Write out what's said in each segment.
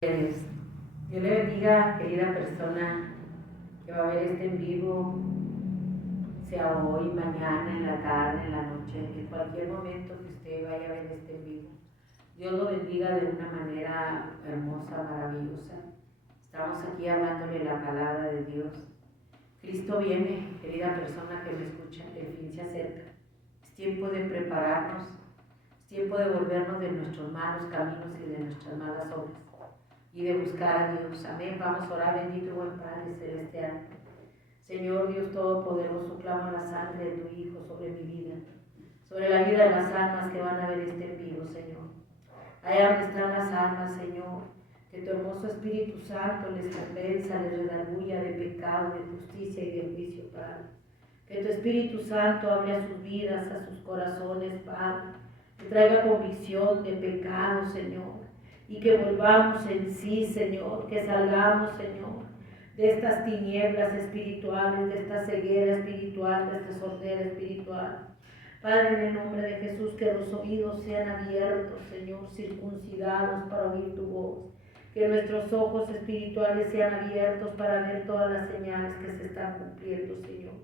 Dios le bendiga, querida persona que va a ver este en vivo, sea hoy, mañana, en la tarde, en la noche, en cualquier momento que usted vaya a ver este en vivo. Dios lo bendiga de una manera hermosa, maravillosa. Estamos aquí hablándole la palabra de Dios. Cristo viene, querida persona que me escucha, el fin se acerca. Es tiempo de prepararnos, es tiempo de volvernos de nuestros malos caminos y de nuestras malas obras y de buscar a Dios. Amén. Vamos a orar. Bendito y buen Padre celestial. Señor Dios Todopoderoso, clamo la sangre de tu Hijo sobre mi vida, sobre la vida de las almas que van a ver este en vivo, Señor. Allá donde están las almas, Señor, que tu hermoso Espíritu Santo les convenza, les redarguya de pecado, de justicia y de juicio, Padre. Que tu Espíritu Santo hable a sus vidas, a sus corazones, Padre, que traiga convicción de pecado, Señor, y que volvamos en sí, Señor, que salgamos, Señor, de estas tinieblas espirituales, de esta ceguera espiritual, de esta sordera espiritual. Padre, en el nombre de Jesús, que los oídos sean abiertos, Señor, circuncidados para oír tu voz. Que nuestros ojos espirituales sean abiertos para ver todas las señales que se están cumpliendo, Señor.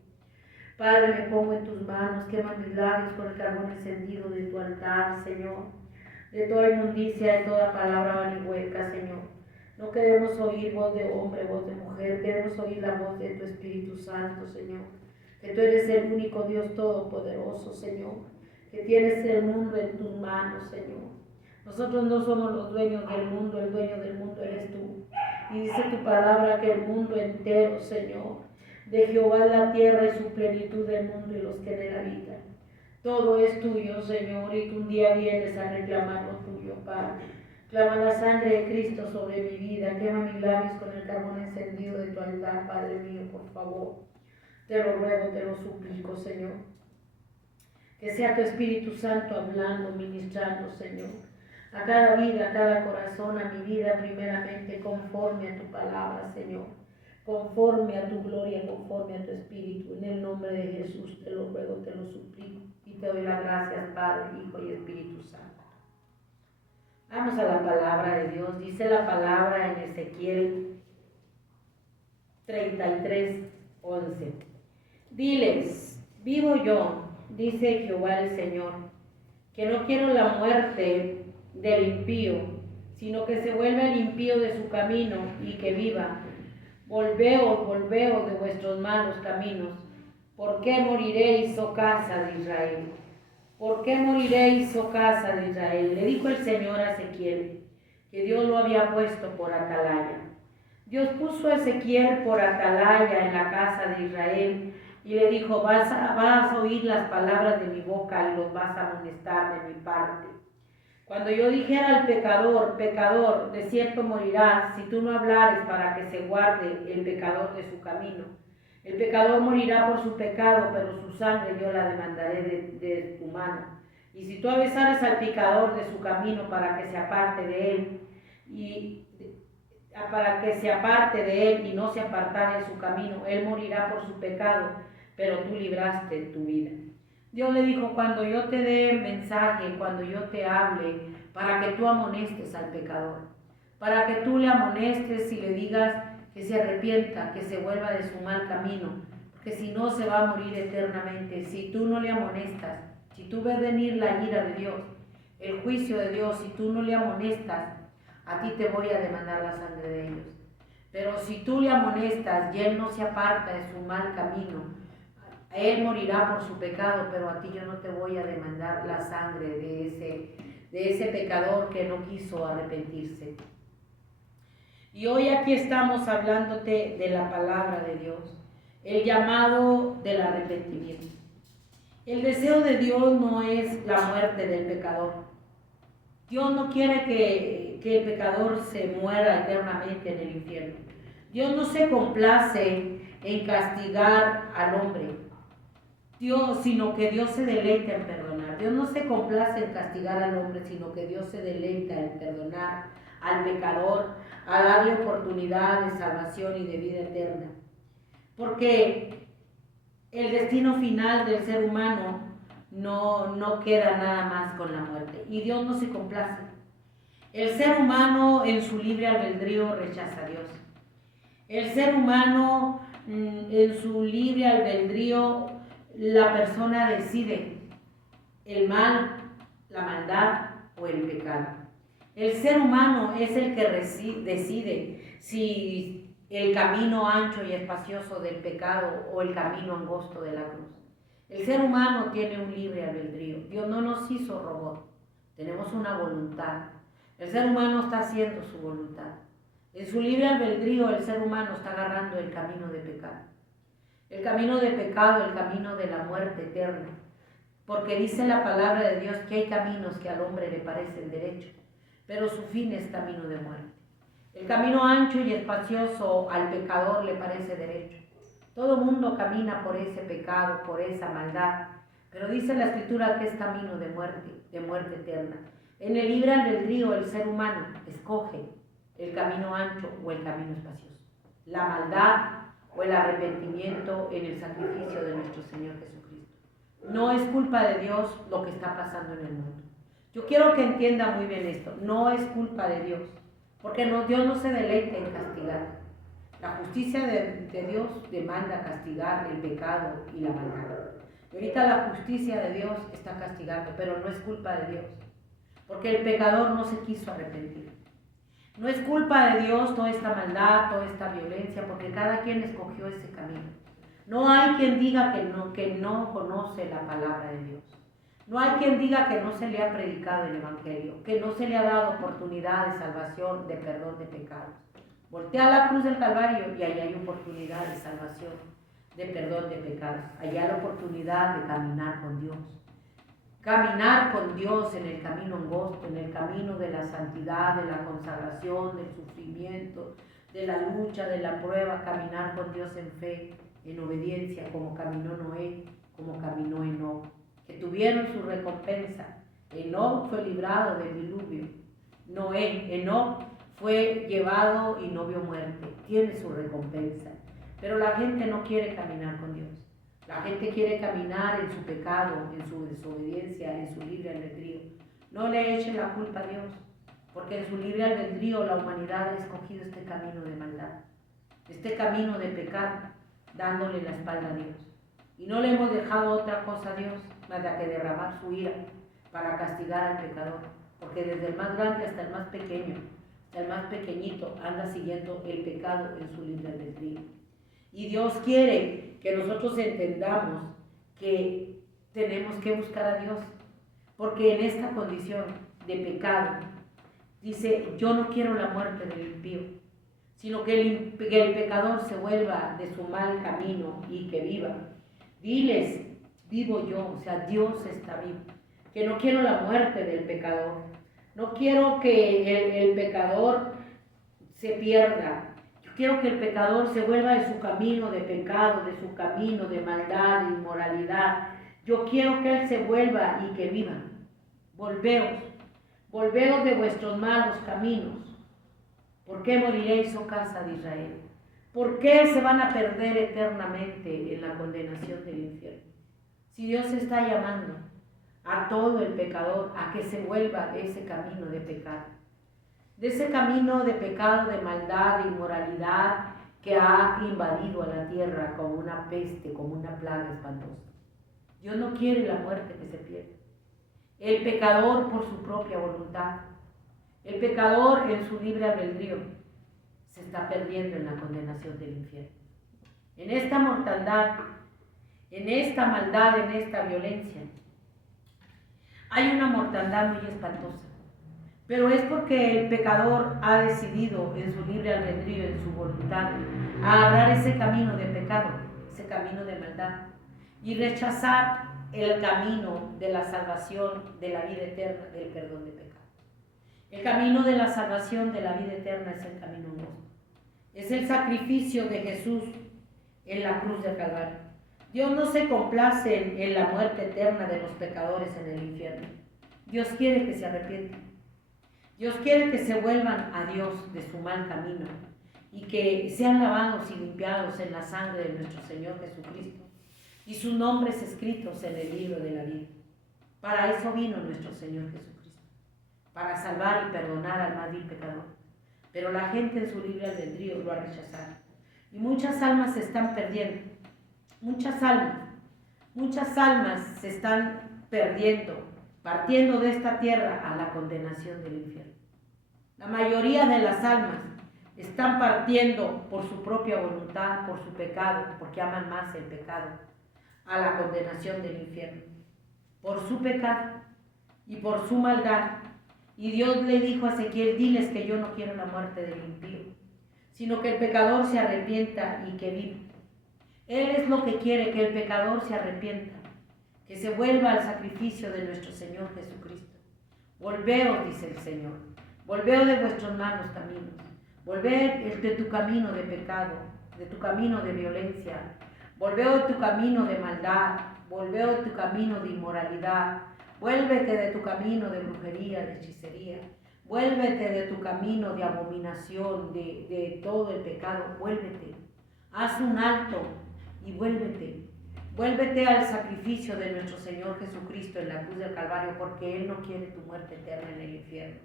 Padre, me pongo en tus manos, quema mis labios con el carbón encendido de tu altar, Señor. De toda inmundicia, de toda palabra vanihueca, Señor. No queremos oír voz de hombre, voz de mujer, queremos oír la voz de tu Espíritu Santo, Señor. Que tú eres el único Dios todopoderoso, Señor. Que tienes el mundo en tus manos, Señor. Nosotros no somos los dueños del mundo, el dueño del mundo eres tú. Y dice tu palabra que el mundo entero, Señor, de Jehová la tierra y su plenitud del mundo y los que en él habitan. Todo es tuyo, Señor, y tú un día vienes a reclamar lo tuyo, Padre. Clama la sangre de Cristo sobre mi vida, quema mis labios con el carbón encendido de tu altar, Padre mío, por favor. Te lo ruego, te lo suplico, Señor. Que sea tu Espíritu Santo hablando, ministrando, Señor, a cada vida, a cada corazón, a mi vida primeramente, conforme a tu palabra, Señor, conforme a tu gloria, conforme a tu Espíritu. En el nombre de Jesús te lo ruego, te lo suplico y te doy las gracias, Padre, Hijo y Espíritu Santo. Vamos a la palabra de Dios. Dice la palabra en Ezequiel 33:11. Diles, vivo yo, dice Jehová el Señor, que no quiero la muerte del impío, sino que se vuelva el impío de su camino y que viva. Volveos de vuestros malos caminos. ¿Por qué moriréis, oh casa de Israel? ¿Por qué moriréis, oh casa de Israel? Le dijo el Señor a Ezequiel, que Dios lo había puesto por atalaya. Dios puso a Ezequiel por atalaya en la casa de Israel y le dijo, vas a oír las palabras de mi boca y los vas a amonestar de mi parte. Cuando yo dijera al pecador, pecador, de cierto morirás, si tú no hablares para que se guarde el pecador de su camino. El pecador morirá por su pecado, pero su sangre yo la demandaré de tu mano. Y si tú avisares al pecador de su camino para que se aparte de él, y no se apartare de su camino, él morirá por su pecado, pero tú libraste tu vida. Dios le dijo, cuando yo te dé mensaje, cuando yo te hable, para que tú amonestes al pecador, para que tú le amonestes y le digas que se arrepienta, que se vuelva de su mal camino, porque si no se va a morir eternamente. Si tú no le amonestas, si tú ves venir la ira de Dios, el juicio de Dios, si tú no le amonestas, a ti te voy a demandar la sangre de ellos. Pero si tú le amonestas y él no se aparta de su mal camino, él morirá por su pecado, pero a ti yo no te voy a demandar la sangre de ese pecador que no quiso arrepentirse. Y hoy aquí estamos hablándote de la palabra de Dios, el llamado del arrepentimiento. El deseo de Dios no es la muerte del pecador. Dios no quiere que el pecador se muera eternamente en el infierno. Dios no se complace en castigar al hombre, sino que Dios se deleita en perdonar. Dios no se complace en castigar al hombre, sino que Dios se deleita en perdonar al pecador, a darle oportunidad de salvación y de vida eterna. Porque el destino final del ser humano no queda nada más con la muerte. Y Dios no se complace. El ser humano en su libre albedrío rechaza a Dios. El ser humano en su libre albedrío, la persona decide el mal, la maldad o el pecado. El ser humano es el que decide si el camino ancho y espacioso del pecado o el camino angosto de la cruz. El ser humano tiene un libre albedrío. Dios no nos hizo robot, tenemos una voluntad. El ser humano está haciendo su voluntad. En su libre albedrío el ser humano está agarrando el camino de pecado. El camino de pecado, el camino de la muerte eterna. Porque dice la palabra de Dios que hay caminos que al hombre le parecen derechos, pero su fin es camino de muerte. El camino ancho y espacioso al pecador le parece derecho. Todo mundo camina por ese pecado, por esa maldad, pero dice la Escritura que es camino de muerte eterna. En el libre albedrío el ser humano escoge el camino ancho o el camino espacioso, la maldad o el arrepentimiento en el sacrificio de nuestro Señor Jesucristo. No es culpa de Dios lo que está pasando en el mundo. Yo quiero que entienda muy bien esto, no es culpa de Dios, porque Dios no se deleita en castigar. La justicia de Dios demanda castigar el pecado y la maldad. Y ahorita la justicia de Dios está castigando, pero no es culpa de Dios, porque el pecador no se quiso arrepentir. No es culpa de Dios toda esta maldad, toda esta violencia, porque cada quien escogió ese camino. No hay quien diga que no conoce la palabra de Dios. No hay quien diga que no se le ha predicado el Evangelio, que no se le ha dado oportunidad de salvación, de perdón de pecados. Voltea a la cruz del Calvario y allá hay oportunidad de salvación, de perdón de pecados. Allá hay la oportunidad de caminar con Dios. Caminar con Dios en el camino angosto, en el camino de la santidad, de la consagración, del sufrimiento, de la lucha, de la prueba, caminar con Dios en fe, en obediencia, como caminó Noé, como caminó Enoc, que tuvieron su recompensa. Enoc fue librado del diluvio. Enoc fue llevado y no vio muerte, tiene su recompensa. Pero la gente no quiere caminar con Dios. La gente quiere caminar en su pecado, en su desobediencia, en su libre albedrío. No le echen la culpa a Dios, porque en su libre albedrío la humanidad ha escogido este camino de maldad, este camino de pecado, dándole la espalda a Dios. Y no le hemos dejado otra cosa a Dios más que derramar su ira para castigar al pecador, porque desde el más grande hasta el más pequeño, hasta el más pequeñito, anda siguiendo el pecado en su libre albedrío. Y Dios quiere que nosotros entendamos que tenemos que buscar a Dios, porque en esta condición de pecado, dice, yo no quiero la muerte del impío, sino que el pecador se vuelva de su mal camino y que viva. Diles, vivo yo, o sea, Dios está vivo, que no quiero la muerte del pecador, no quiero que el pecador se pierda. Quiero que el pecador se vuelva de su camino de pecado, de su camino de maldad, de inmoralidad. Yo quiero que él se vuelva y que viva. Volveos de vuestros malos caminos. ¿Por qué moriréis, oh casa de Israel? ¿Por qué se van a perder eternamente en la condenación del infierno? Si Dios está llamando a todo el pecador a que se vuelva de ese camino de pecado, de ese camino de pecado, de maldad, de inmoralidad que ha invadido a la tierra como una peste, como una plaga espantosa. Dios no quiere la muerte que se pierde. El pecador por su propia voluntad, el pecador en su libre albedrío, se está perdiendo en la condenación del infierno. En esta mortandad, en esta maldad, en esta violencia, hay una mortandad muy espantosa. Pero es porque el pecador ha decidido en su libre albedrío, en su voluntad, agarrar ese camino de pecado, ese camino de maldad, y rechazar el camino de la salvación, de la vida eterna, del perdón de pecado. El camino de la salvación, de la vida eterna, es el camino angosto. Es el sacrificio de Jesús en la cruz del Calvario. Dios no se complace en la muerte eterna de los pecadores en el infierno. Dios quiere que se arrepientan. Dios quiere que se vuelvan a Dios de su mal camino y que sean lavados y limpiados en la sangre de nuestro Señor Jesucristo y sus nombres escritos en el libro de la vida. Para eso vino nuestro Señor Jesucristo, para salvar y perdonar al más vil pecador. Pero la gente en su libre albedrío lo ha rechazado. Y muchas almas se están perdiendo. Muchas almas se están perdiendo, partiendo de esta tierra a la condenación del infierno. La mayoría de las almas están partiendo por su propia voluntad, por su pecado, porque aman más el pecado, a la condenación del infierno. Por su pecado y por su maldad. Y Dios le dijo a Ezequiel: diles que yo no quiero la muerte del impío, sino que el pecador se arrepienta y que viva. Él es lo que quiere, que el pecador se arrepienta, que se vuelva al sacrificio de nuestro Señor Jesucristo. Volveos, dice el Señor, volveos de vuestros malos caminos, volved de tu camino de pecado, de tu camino de violencia, volveos de tu camino de maldad, volveos de tu camino de inmoralidad, vuélvete de tu camino de brujería, de hechicería, vuélvete de tu camino de abominación, de todo el pecado, vuélvete, haz un alto y vuélvete. Vuélvete al sacrificio de nuestro Señor Jesucristo en la cruz del Calvario, porque Él no quiere tu muerte eterna en el infierno.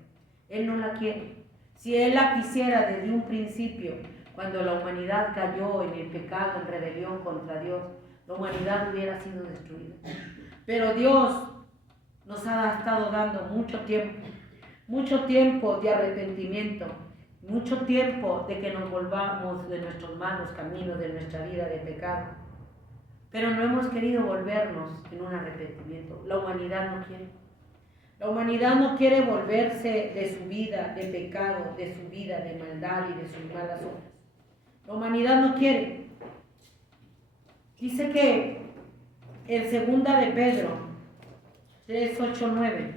Él no la quiere. Si Él la quisiera desde un principio, cuando la humanidad cayó en el pecado, en rebelión contra Dios, la humanidad hubiera sido destruida. Pero Dios nos ha estado dando mucho tiempo de arrepentimiento, mucho tiempo de que nos volvamos de nuestros malos caminos, de nuestra vida de pecado. Pero no hemos querido volvernos en un arrepentimiento. La humanidad no quiere. La humanidad no quiere volverse de su vida de pecado, de su vida de maldad y de sus malas obras. La humanidad no quiere. Dice que en segunda de Pedro 3, 8, 9.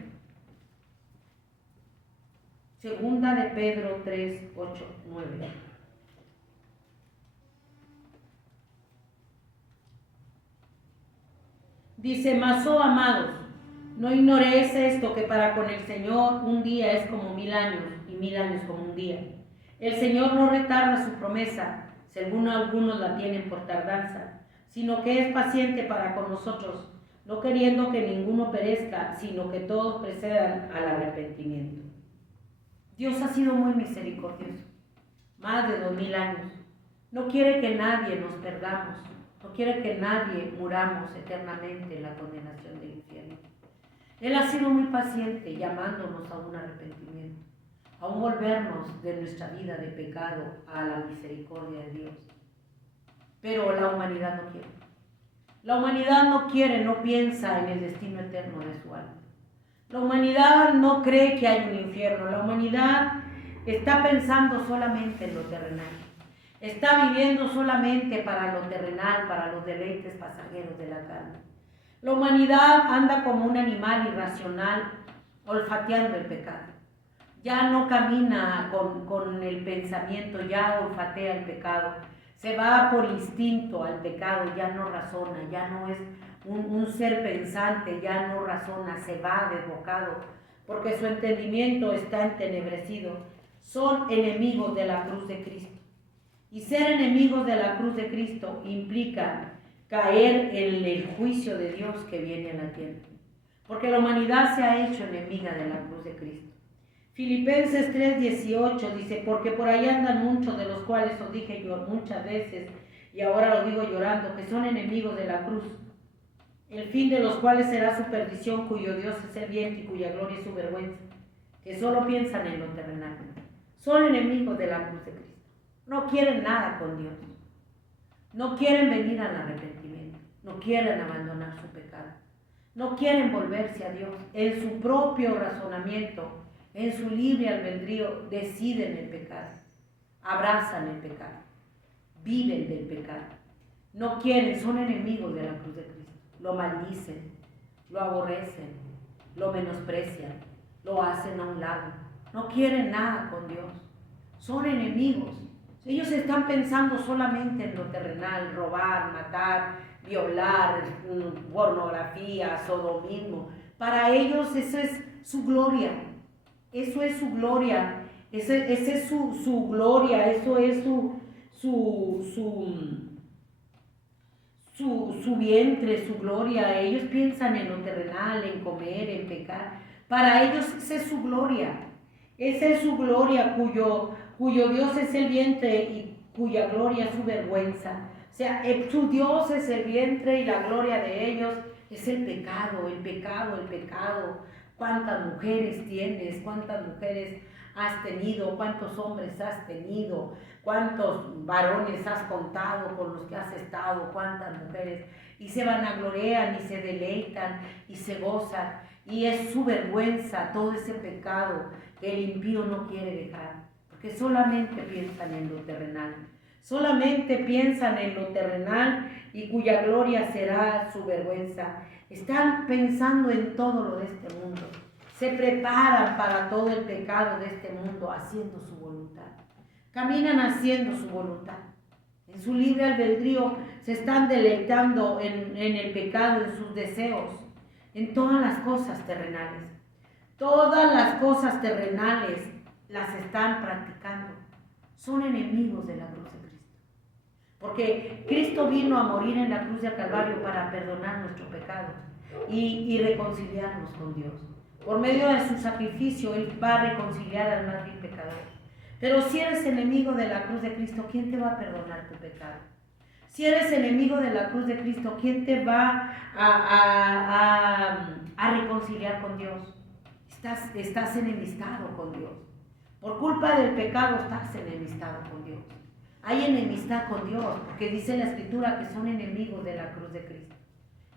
Segunda de Pedro 3, 8, 9. Dice: mas, oh amados, no ignoréis esto, que para con el Señor un día es como 1000 años, y 1000 años como un día. El Señor no retarda su promesa, según algunos la tienen por tardanza, sino que es paciente para con nosotros, no queriendo que ninguno perezca, sino que todos procedan al arrepentimiento. Dios ha sido muy misericordioso, más de 2000 años. No quiere que nadie nos perdamos. No quiere que nadie muramos eternamente en la condenación del infierno. Él ha sido muy paciente, llamándonos a un arrepentimiento, a un volvernos de nuestra vida de pecado a la misericordia de Dios. Pero la humanidad no quiere. La humanidad no quiere, no piensa en el destino eterno de su alma. La humanidad no cree que hay un infierno. La humanidad está pensando solamente en lo terrenal. Está viviendo solamente para lo terrenal, para los deleites pasajeros de la carne. La humanidad anda como un animal irracional, olfateando el pecado. Ya no camina con el pensamiento, ya olfatea el pecado. Se va por instinto al pecado, ya no razona, ya no es un ser pensante, ya no razona, se va desbocado, porque su entendimiento está entenebrecido. Son enemigos de la cruz de Cristo. Y ser enemigos de la cruz de Cristo implica caer en el juicio de Dios que viene a la tierra. Porque la humanidad se ha hecho enemiga de la cruz de Cristo. Filipenses 3:18 dice: porque por ahí andan muchos, de los cuales os dije yo muchas veces, y ahora lo digo llorando, que son enemigos de la cruz, el fin de los cuales será su perdición, cuyo Dios es el viento y cuya gloria es su vergüenza, que solo piensan en lo terrenal. Son enemigos de la cruz de Cristo. No quieren nada con Dios. No quieren venir al arrepentimiento. No quieren abandonar su pecado. No quieren volverse a Dios. En su propio razonamiento, en su libre albedrío, deciden el pecado. Abrazan el pecado. Viven del pecado. No quieren, son enemigos de la cruz de Cristo. Lo maldicen, lo aborrecen, lo menosprecian, lo hacen a un lado. No quieren nada con Dios. Son enemigos. Ellos están pensando solamente en lo terrenal: robar, matar, violar, pornografía, sodomismo. Para ellos eso es su gloria. Eso es su gloria. Ese es su gloria. Eso es su vientre, su gloria. Ellos piensan en lo terrenal, en comer, en pecar. Para ellos esa es su gloria. Esa es su gloria, cuyo Dios es el vientre y cuya gloria es su vergüenza. O sea, su Dios es el vientre y la gloria de ellos es el pecado, el pecado, el pecado. ¿Cuántas mujeres tienes? ¿Cuántas mujeres has tenido? ¿Cuántos hombres has tenido? ¿Cuántos varones has contado con los que has estado? ¿Cuántas mujeres? Y se vanaglorean y se deleitan y se gozan. Y es su vergüenza todo ese pecado que el impío no quiere dejar. Porque solamente piensan en lo terrenal. Solamente piensan en lo terrenal y cuya gloria será su vergüenza. Están pensando en todo lo de este mundo. Se preparan para todo el pecado de este mundo, haciendo su voluntad. Caminan haciendo su voluntad. En su libre albedrío se están deleitando en el pecado, en sus deseos, en todas las cosas terrenales. Todas las cosas terrenales las están practicando. Son enemigos de la cruz de Cristo. Porque Cristo vino a morir en la cruz del Calvario para perdonar nuestro pecado y reconciliarnos con Dios. Por medio de su sacrificio, Él va a reconciliar al más vil pecador. Pero si eres enemigo de la cruz de Cristo, ¿quién te va a perdonar tu pecado? Si eres enemigo de la cruz de Cristo, ¿quién te va a reconciliar con Dios? Estás enemistado con Dios. Por culpa del pecado estás enemistado con Dios. Hay enemistad con Dios, porque dice la Escritura que son enemigos de la cruz de Cristo.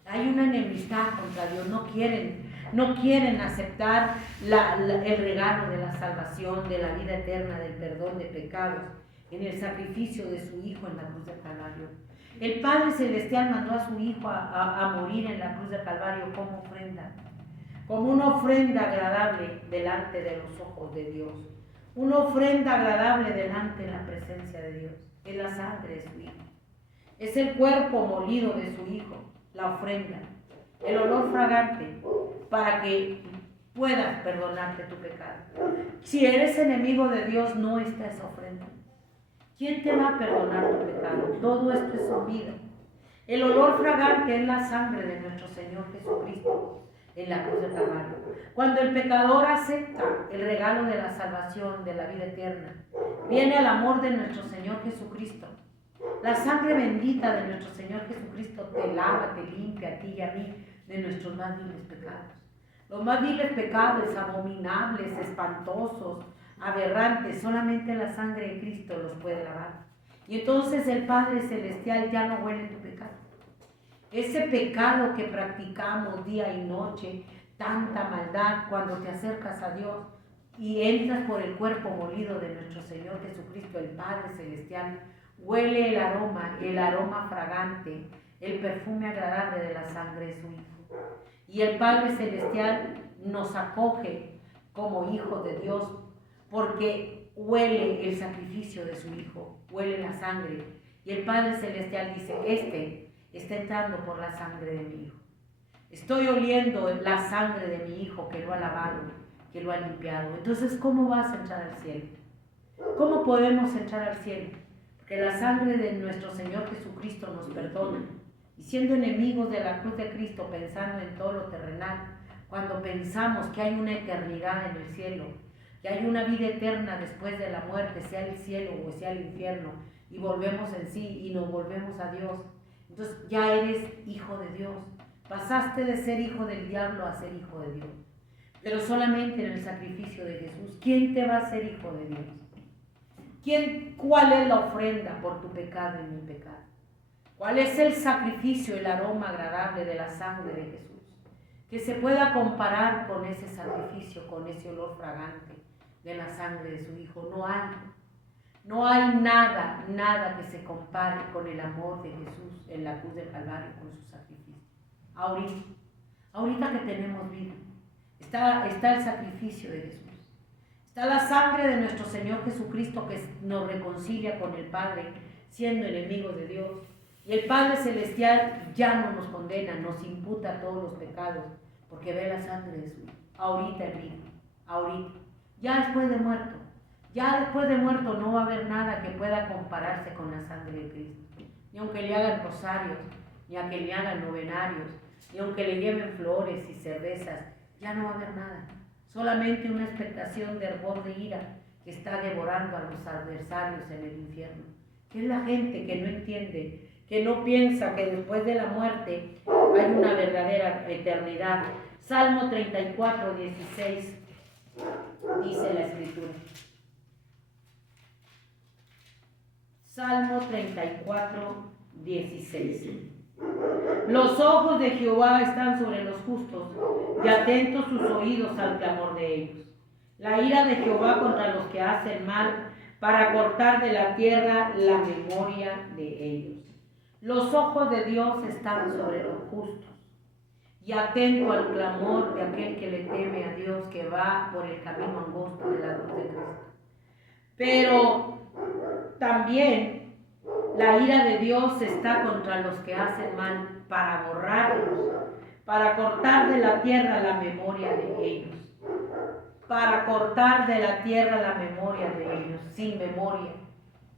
Hay una enemistad contra Dios, no quieren aceptar el regalo de la salvación, de la vida eterna, del perdón de pecados, en el sacrificio de su Hijo en la cruz del Calvario. El Padre Celestial mandó a su Hijo a morir en la cruz del Calvario como ofrenda, como una ofrenda agradable delante de los ojos de Dios, una ofrenda agradable delante de la presencia de Dios. Es la sangre de su Hijo, es el cuerpo molido de su Hijo, la ofrenda, el olor fragante para que puedas perdonarte tu pecado. Si eres enemigo de Dios, no está esa ofrenda. ¿Quién te va a perdonar tu pecado? Todo esto es olvido. El olor fragante es la sangre de nuestro Señor Jesucristo en la cruz del Calvario. Cuando el pecador acepta el regalo de la salvación, de la vida eterna, viene el amor de nuestro Señor Jesucristo. La sangre bendita de nuestro Señor Jesucristo te lava, te limpia a ti y a mí de nuestros más viles pecados. Los más viles pecados, abominables, espantosos, aberrantes, solamente la sangre de Cristo los puede lavar. Y entonces el Padre Celestial ya no huele tu pecado. Ese pecado que practicamos día y noche, tanta maldad, cuando te acercas a Dios y entras por el cuerpo molido de nuestro Señor Jesucristo, el Padre Celestial, huele el aroma fragante, el perfume agradable de la sangre de su Hijo. Y el Padre Celestial nos acoge como hijos de Dios porque huele el sacrificio de su Hijo, huele la sangre. Y el Padre Celestial dice, este está entrando por la sangre de mi Hijo. Estoy oliendo la sangre de mi Hijo que lo ha lavado, que lo ha limpiado. Entonces, ¿cómo vas a entrar al cielo? ¿Cómo podemos entrar al cielo? Porque la sangre de nuestro Señor Jesucristo nos perdona. Y siendo enemigos de la cruz de Cristo, pensando en todo lo terrenal, cuando pensamos que hay una eternidad en el cielo, que hay una vida eterna después de la muerte, sea el cielo o sea el infierno, y volvemos en sí y nos volvemos a Dios, entonces ya eres hijo de Dios. Pasaste de ser hijo del diablo a ser hijo de Dios. Pero solamente en el sacrificio de Jesús. ¿Quién te va a ser hijo de Dios? ¿Cuál es la ofrenda por tu pecado y mi pecado? ¿Cuál es el sacrificio, el aroma agradable de la sangre de Jesús? Que se pueda comparar con ese sacrificio, con ese olor fragante de la sangre de su Hijo. No hay nada que se compare con el amor de Jesús en la cruz del Calvario, con su sacrificio. Ahorita que tenemos vida, está el sacrificio de Jesús. Está la sangre de nuestro Señor Jesucristo que nos reconcilia con el Padre, siendo enemigos de Dios. Y el Padre Celestial ya no nos condena, nos imputa todos los pecados, porque ve la sangre de su Hijo. Ahorita en vida, ahorita. Ya después de muerto no va a haber nada que pueda compararse con la sangre de Cristo. Ni aunque le hagan rosarios, ni aunque le hagan novenarios, ni aunque le lleven flores y cervezas, ya no va a haber nada. solamente una expectación de hervor de ira que está devorando a los adversarios en el infierno. Que es la gente que no entiende, que no piensa que después de la muerte hay una verdadera eternidad. Salmo 34, 16, dice la Escritura. Salmo 34, 16. Los ojos de Jehová están sobre los justos, y atentos sus oídos al clamor de ellos. La ira de Jehová contra los que hacen mal, para cortar de la tierra la memoria de ellos. Los ojos de Dios están sobre los justos, y atento al clamor de aquel que le teme a Dios, que va por el camino angosto de la cruz de Cristo. Pero también la ira de Dios está contra los que hacen mal, para borrarlos, para cortar de la tierra la memoria de ellos. Para cortar de la tierra la memoria de ellos, sin memoria.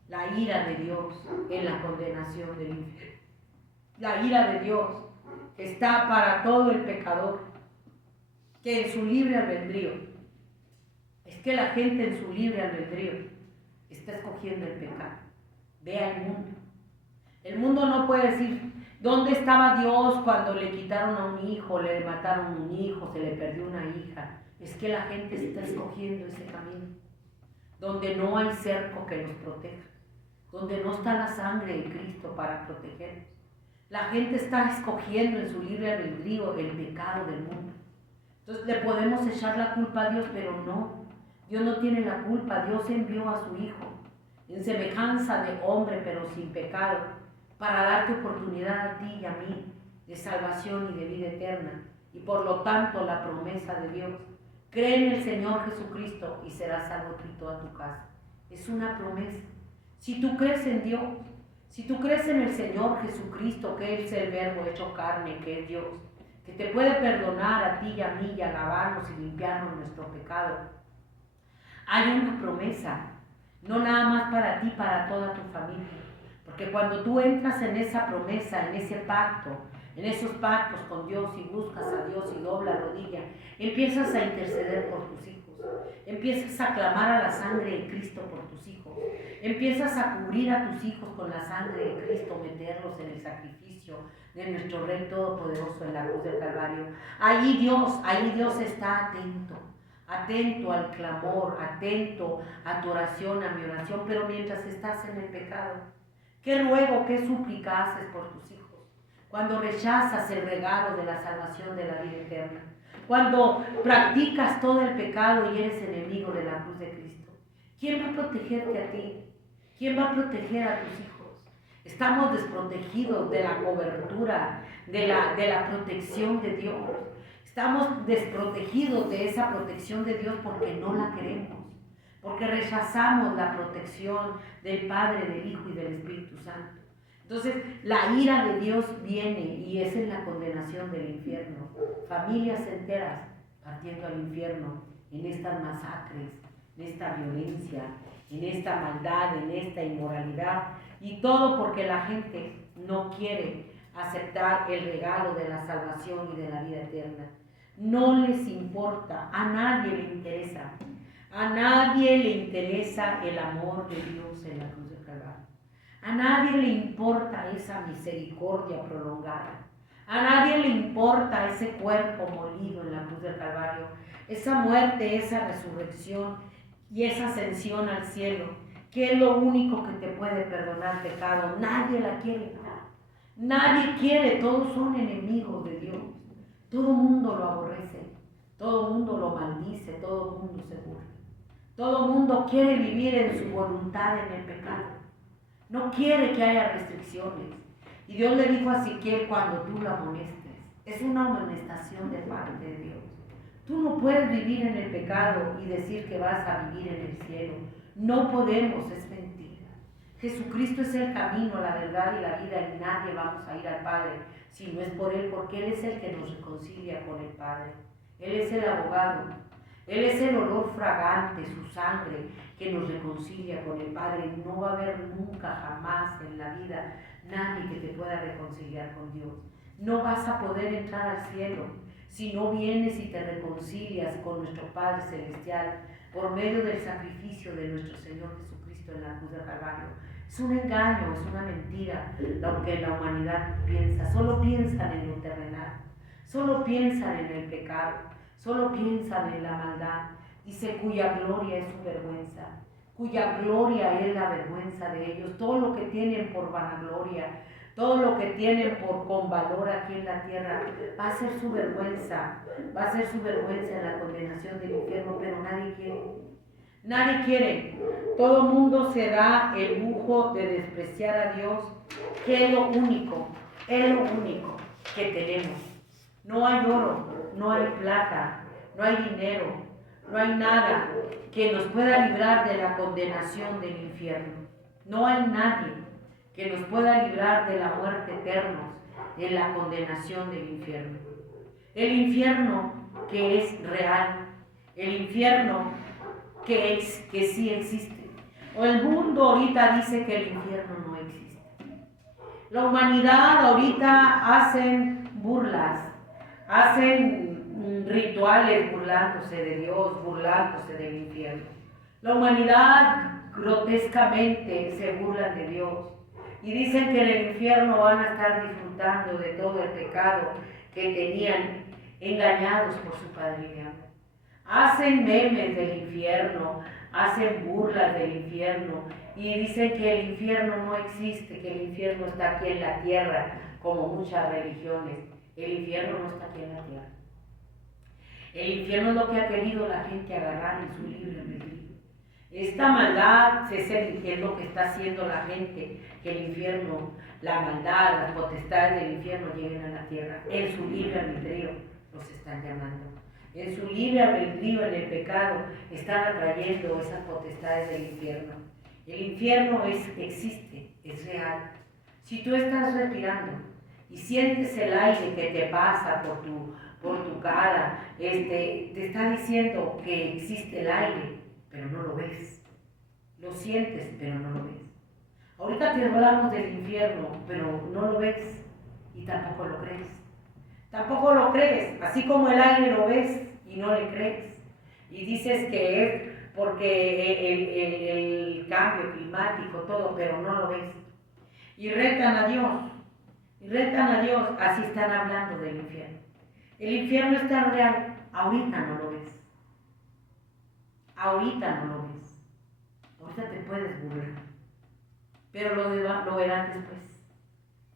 La ira de Dios en la condenación del infierno. La ira de Dios está para todo el pecador, que en su libre albedrío, es que la gente en su libre albedrío está escogiendo el pecado. Vea el mundo. El mundo no puede decir, ¿dónde estaba Dios cuando le quitaron a un hijo, le mataron a un hijo, se le perdió una hija? Es que la gente está escogiendo ese camino, donde no hay cerco que los proteja, donde no está la sangre de Cristo para protegernos. La gente está escogiendo en su libre albedrío el pecado del mundo. Entonces le podemos echar la culpa a Dios, pero no. Dios no tiene la culpa. Dios envió a su Hijo en semejanza de hombre, pero sin pecado, para darte oportunidad a ti y a mí de salvación y de vida eterna. Y por lo tanto la promesa de Dios: cree en el Señor Jesucristo y serás salvo tú y toda tu casa. Es una promesa. Si tú crees en Dios, si tú crees en el Señor Jesucristo, que es el Verbo hecho carne, que es Dios, que te puede perdonar a ti y a mí y a lavarnos y limpiarnos nuestro pecado, hay una promesa, no nada más para ti, para toda tu familia. Porque cuando tú entras en esa promesa, en ese pacto, en esos pactos con Dios, y buscas a Dios y doblas rodilla, empiezas a interceder por tus hijos, empiezas a clamar a la sangre de Cristo por tus hijos, empiezas a cubrir a tus hijos con la sangre de Cristo, meterlos en el sacrificio de nuestro Rey Todopoderoso en la cruz del Calvario. Ahí Dios está atento al clamor, atento a tu oración, a mi oración. Pero mientras estás en el pecado, ¿qué ruego, qué súplica haces por tus hijos? Cuando rechazas el regalo de la salvación de la vida eterna, cuando practicas todo el pecado y eres enemigo de la cruz de Cristo, ¿quién va a protegerte a ti? ¿Quién va a proteger a tus hijos? Estamos desprotegidos de la cobertura, de la protección de Dios. Estamos desprotegidos de esa protección de Dios porque no la queremos, porque rechazamos la protección del Padre, del Hijo y del Espíritu Santo. Entonces, la ira de Dios viene y esa es la condenación del infierno. Familias enteras partiendo al infierno en estas masacres, en esta violencia, en esta maldad, en esta inmoralidad, y todo porque la gente no quiere aceptar el regalo de la salvación y de la vida eterna. No les importa, a nadie le interesa. A nadie le interesa el amor de Dios en la cruz del Calvario. A nadie le importa esa misericordia prolongada. A nadie le importa ese cuerpo molido en la cruz del Calvario, esa muerte, esa resurrección y esa ascensión al cielo, que es lo único que te puede perdonar pecado. Nadie la quiere. Nadie quiere, todos son enemigos de Dios. Todo mundo lo aborrece, todo mundo lo maldice, todo mundo se burla. Todo mundo quiere vivir en su voluntad en el pecado. No quiere que haya restricciones. Y Dios le dijo a Ezequiel cuando tú lo amonestes, es una amonestación de parte de Dios. Tú no puedes vivir en el pecado y decir que vas a vivir en el cielo. No podemos, es mentira. Jesucristo es el camino, la verdad y la vida, y nadie vamos a ir al Padre si no es por Él, porque Él es el que nos reconcilia con el Padre. Él es el abogado. Él es el olor fragante, su sangre, que nos reconcilia con el Padre. No va a haber nunca, jamás en la vida nadie que te pueda reconciliar con Dios. No vas a poder entrar al cielo. si no vienes y te reconcilias con nuestro Padre Celestial por medio del sacrificio de nuestro Señor Jesucristo en la cruz del Calvario. Es un engaño, es una mentira lo que la humanidad piensa. Solo piensan en lo terrenal, solo piensan en el pecado, solo piensan en la maldad. Dice, cuya gloria es su vergüenza, cuya gloria es la vergüenza de ellos. Todo lo que tienen por vanagloria, todo lo que tienen con valor aquí en la tierra, va a ser su vergüenza, va a ser su vergüenza en la condenación del infierno, pero nadie quiere. Nadie quiere. Todo mundo se da el lujo de despreciar a Dios, que es lo único que tenemos. No hay oro, no hay plata, no hay dinero, no hay nada que nos pueda librar de la condenación del infierno. No hay nadie que nos pueda librar de la muerte eterna, de la condenación del infierno. El infierno que es real, el infierno que sí existe. O el mundo ahorita dice que el infierno no existe. La humanidad ahorita hacen burlas, hacen rituales burlándose de Dios, burlándose del infierno. La humanidad grotescamente se burlan de Dios y dicen que en el infierno van a estar disfrutando de todo el pecado que tenían, engañados por su padre diablo. Hacen memes del infierno, hacen burlas del infierno y dicen que el infierno no existe, que el infierno está aquí en la tierra, como muchas religiones. El infierno no está aquí en la tierra. El infierno es lo que ha querido la gente agarrar en su libre albedrío. Esta maldad es lo que está haciendo la gente, que el infierno, la maldad, las potestades del infierno lleguen a la tierra. En su libre albedrío los están llamando. En su libre albedrío, en el pecado, están atrayendo esas potestades del infierno. El infierno existe, es real. Si tú estás respirando y sientes el aire que te pasa por tu cara, te está diciendo que existe el aire, pero no lo ves. Lo sientes, pero no lo ves. Ahorita te hablamos del infierno, pero no lo ves y tampoco lo crees. Tampoco lo crees, así como el aire lo ves y no le crees. Y dices que es porque el cambio climático, todo, pero no lo ves. Y retan a Dios, así están hablando del infierno. El infierno es tan real, ahorita no lo ves. Ahorita no lo ves. Ahorita te puedes burlar, pero lo verán después.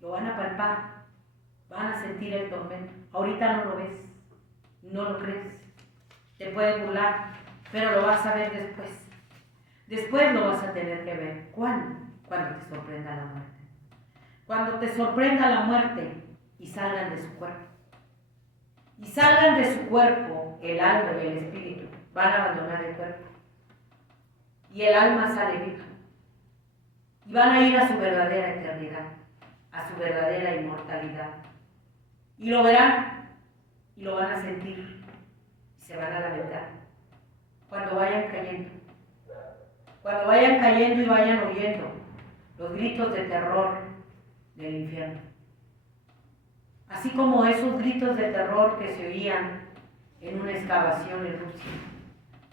Lo van a palpar. Van a sentir el tormento. Ahorita no lo ves, no lo crees. Te puedes burlar, pero lo vas a ver después. Después lo vas a tener que ver. ¿Cuándo? Cuando te sorprenda la muerte. Cuando te sorprenda la muerte y salgan de su cuerpo. Y salgan de su cuerpo el alma y el espíritu. Van a abandonar el cuerpo. Y el alma sale viva. Y van a ir a su verdadera eternidad, a su verdadera inmortalidad. Y lo verán y lo van a sentir y se van a lamentar cuando vayan cayendo. Cuando vayan cayendo y vayan oyendo los gritos de terror del infierno. Así como esos gritos de terror que se oían en una excavación en Rusia,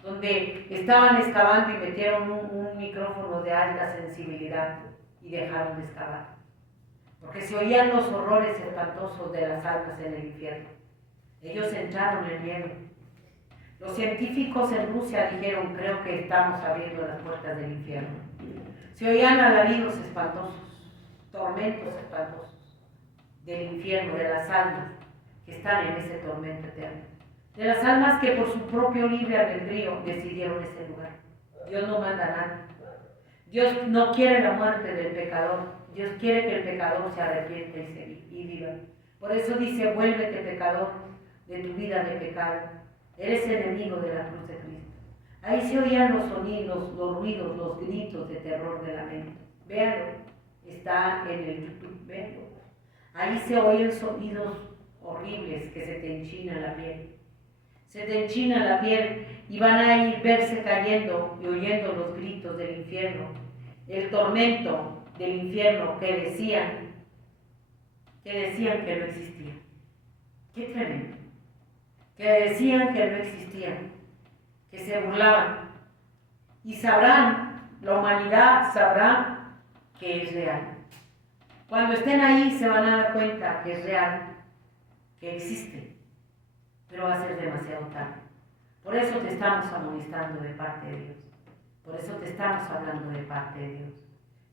donde estaban excavando y metieron un micrófono de alta sensibilidad y dejaron de excavar. Porque se oían los horrores espantosos de las almas en el infierno. Ellos entraron en miedo. Los científicos en Rusia dijeron, creo que estamos abriendo las puertas del infierno. Se oían alaridos espantosos, tormentos espantosos del infierno, de las almas que están en ese tormento eterno. De las almas que por su propio libre albedrío decidieron ese lugar. Dios no manda nada. Dios no quiere la muerte del pecador. Dios quiere que el pecador se arrepiente y viva. Por eso dice, vuélvete pecador de tu vida de pecado. Eres enemigo de la cruz de Cristo. Ahí se oían los sonidos, los ruidos, los gritos de terror de lamento. Véanlo, está en el YouTube, véanlo. Ahí se oyen sonidos horribles que se te enchina la piel. Se te enchina la piel y van a ir verse cayendo y oyendo los gritos del infierno, el tormento del infierno que decían que no existía. Qué tremendo, que decían que no existían, que se burlaban. Y sabrán, la humanidad sabrá que es real. Cuando estén ahí se van a dar cuenta que es real, que existe, pero va a ser demasiado tarde. Por eso te estamos amonestando de parte de Dios. Por eso te estamos hablando de parte de Dios.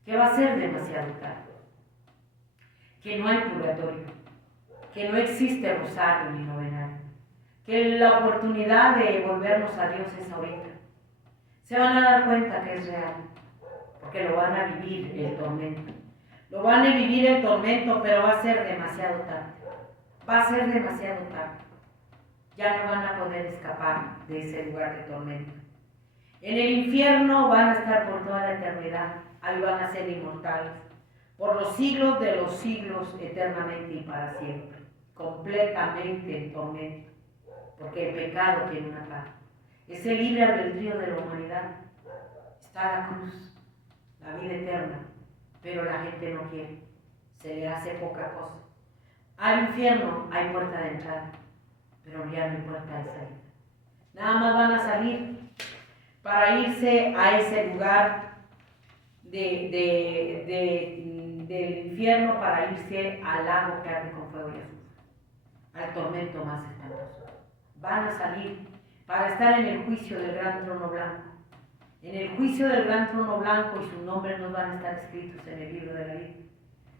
Que va a ser demasiado tarde. Que no hay purgatorio. Que no existe rosario ni novenario. Que la oportunidad de volvernos a Dios es ahorita. Se van a dar cuenta que es real. Porque lo van a vivir el tormento. Lo van a vivir el tormento, pero va a ser demasiado tarde. Va a ser demasiado tarde. Ya no van a poder escapar de ese lugar de tormento. En el infierno van a estar por toda la eternidad. Ahí van a ser inmortales. Por los siglos de los siglos, eternamente y para siempre. Completamente en tormento. Porque el pecado tiene una parte. Es el libre albedrío de la humanidad. Está la cruz, la vida eterna. Pero la gente no quiere. Se le hace poca cosa. Al infierno hay puerta de entrada, pero ya no hay puerta de salida. Nada más van a salir para irse a ese lugar del infierno, para irse al lago que arde con fuego y azufre, al tormento más espantoso. Van a salir para estar en el juicio del gran trono blanco. En el juicio del gran trono blanco, y sus nombres no van a estar escritos en el libro de la vida.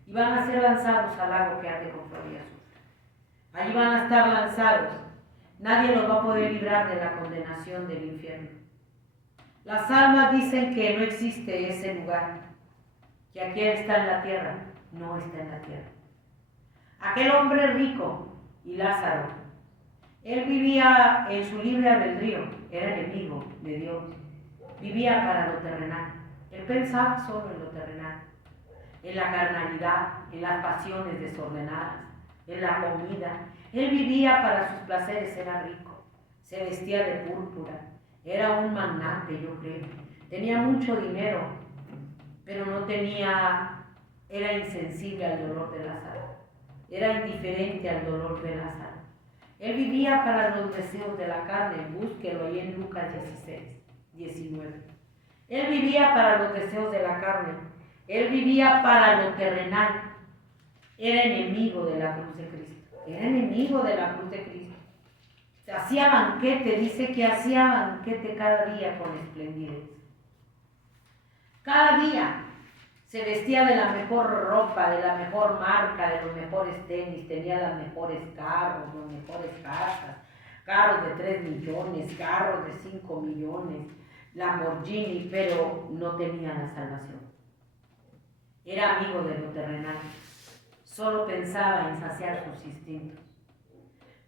Y van a ser lanzados al lago que arde con fuego y azufre. Allí van a estar lanzados. Nadie los va a poder librar de la condenación del infierno. Las almas dicen que no existe ese lugar, que aquí está en la tierra. No está en la tierra. Aquel hombre rico y Lázaro, él vivía en su libre albedrío, era enemigo de Dios, vivía para lo terrenal. Él pensaba solo en lo terrenal, en la carnalidad, en las pasiones desordenadas, en la comida. Él vivía para sus placeres, era rico, se vestía de púrpura, era un magnate, yo creo, tenía mucho dinero, pero no tenía, era insensible al dolor de Lázaro, era indiferente al dolor de Lázaro. Él vivía para los deseos de la carne, búsquelo ahí en Lucas 19. Él vivía para los deseos de la carne, él vivía para lo terrenal, era enemigo de la cruz de Cristo, era enemigo de la cruz de Cristo. Hacía banquete, dice que hacía banquete cada día con esplendidez. Cada día se vestía de la mejor ropa, de la mejor marca, de los mejores tenis, tenía los mejores carros, las mejores casas, carros de 3 millones, carros de 5 millones, Lamborghini, pero no tenía la salvación. Era amigo de lo terrenal, solo pensaba en saciar sus instintos.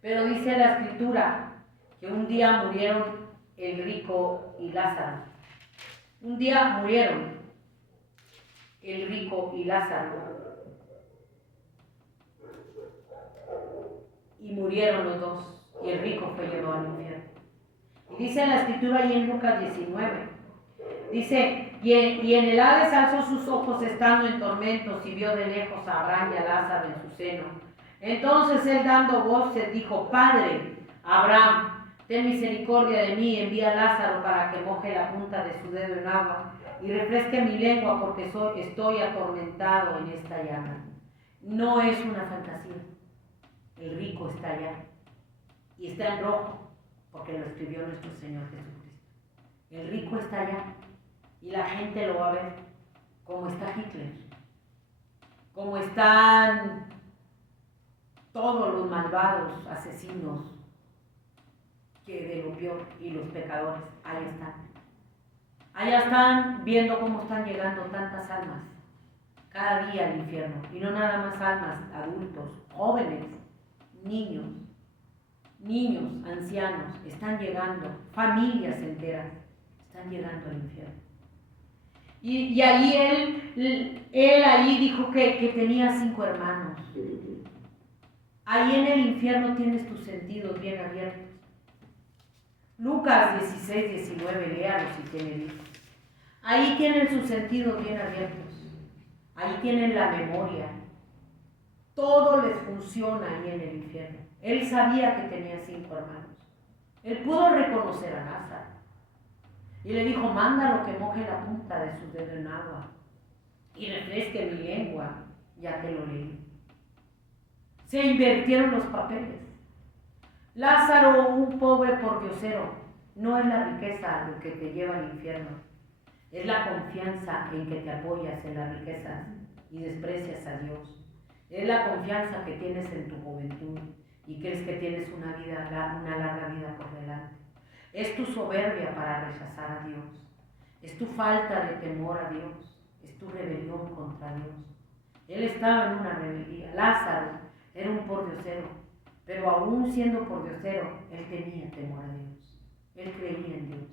Pero dice la Escritura que un día murieron el rico y Lázaro. Un día murieron el rico y Lázaro. Y murieron los dos, y el rico fue llevado al infierno. Y dice la Escritura ahí en Lucas 19, dice, y en el Hades alzó sus ojos estando en tormentos y vio de lejos a Abraham y a Lázaro en su seno. Entonces él dando voces dijo, Padre, Abraham, ten misericordia de mí, envía a Lázaro para que moje la punta de su dedo en agua y refresque mi lengua porque estoy atormentado en esta llama. No es una fantasía, el rico está allá y está en rojo porque lo escribió nuestro Señor Jesucristo. El rico está allá y la gente lo va a ver, como está Hitler, como están todos los malvados asesinos que de lo peor y los pecadores, ahí están. Allá están viendo cómo están llegando tantas almas cada día al infierno. Y no nada más almas, adultos, jóvenes, niños, ancianos, están llegando, familias enteras, están llegando al infierno. Y ahí él ahí dijo que tenía 5 hermanos. Ahí en el infierno tienes tus sentidos bien abiertos. Lucas 16-19, léalo si tiene hijos. Ahí tienen sus sentidos bien abiertos. Ahí tienen la memoria. Todo les funciona ahí en el infierno. Él sabía que tenía 5 hermanos. Él pudo reconocer a Lázaro. Y le dijo, mándalo que moje la punta de su dedo en agua y refresque mi lengua, ya que lo leí. Se invirtieron los papeles. Lázaro, un pobre pordiosero, no es la riqueza lo que te lleva al infierno. Es la confianza en que te apoyas en las riquezas y desprecias a Dios. Es la confianza que tienes en tu juventud y crees que tienes una larga vida por delante. Es tu soberbia para rechazar a Dios. Es tu falta de temor a Dios. Es tu rebelión contra Dios. Él estaba en una rebeldía. Lázaro era un pordiosero, pero aún siendo pordiosero, él tenía temor a Dios. Él creía en Dios.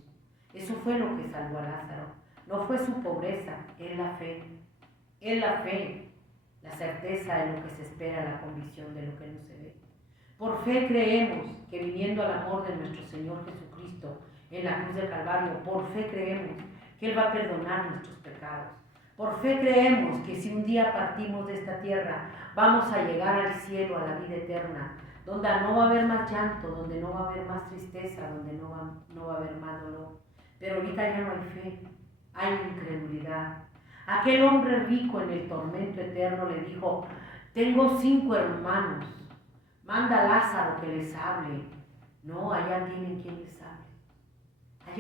Eso fue lo que salvó a Lázaro. No fue su pobreza, es la fe. Es la fe, la certeza de lo que se espera, la convicción de lo que no se ve. Por fe creemos que viniendo al amor de nuestro Señor Jesucristo en la cruz del Calvario, por fe creemos que Él va a perdonar nuestros pecados. Por fe creemos que si un día partimos de esta tierra, vamos a llegar al cielo, a la vida eterna, donde no va a haber más llanto, donde no va a haber más tristeza, donde no va a haber más dolor. Pero ahorita ya no hay fe, hay incredulidad. Aquel hombre rico en el tormento eterno le dijo, tengo 5 hermanos, manda a Lázaro que les hable. No, allá tienen quien les hable.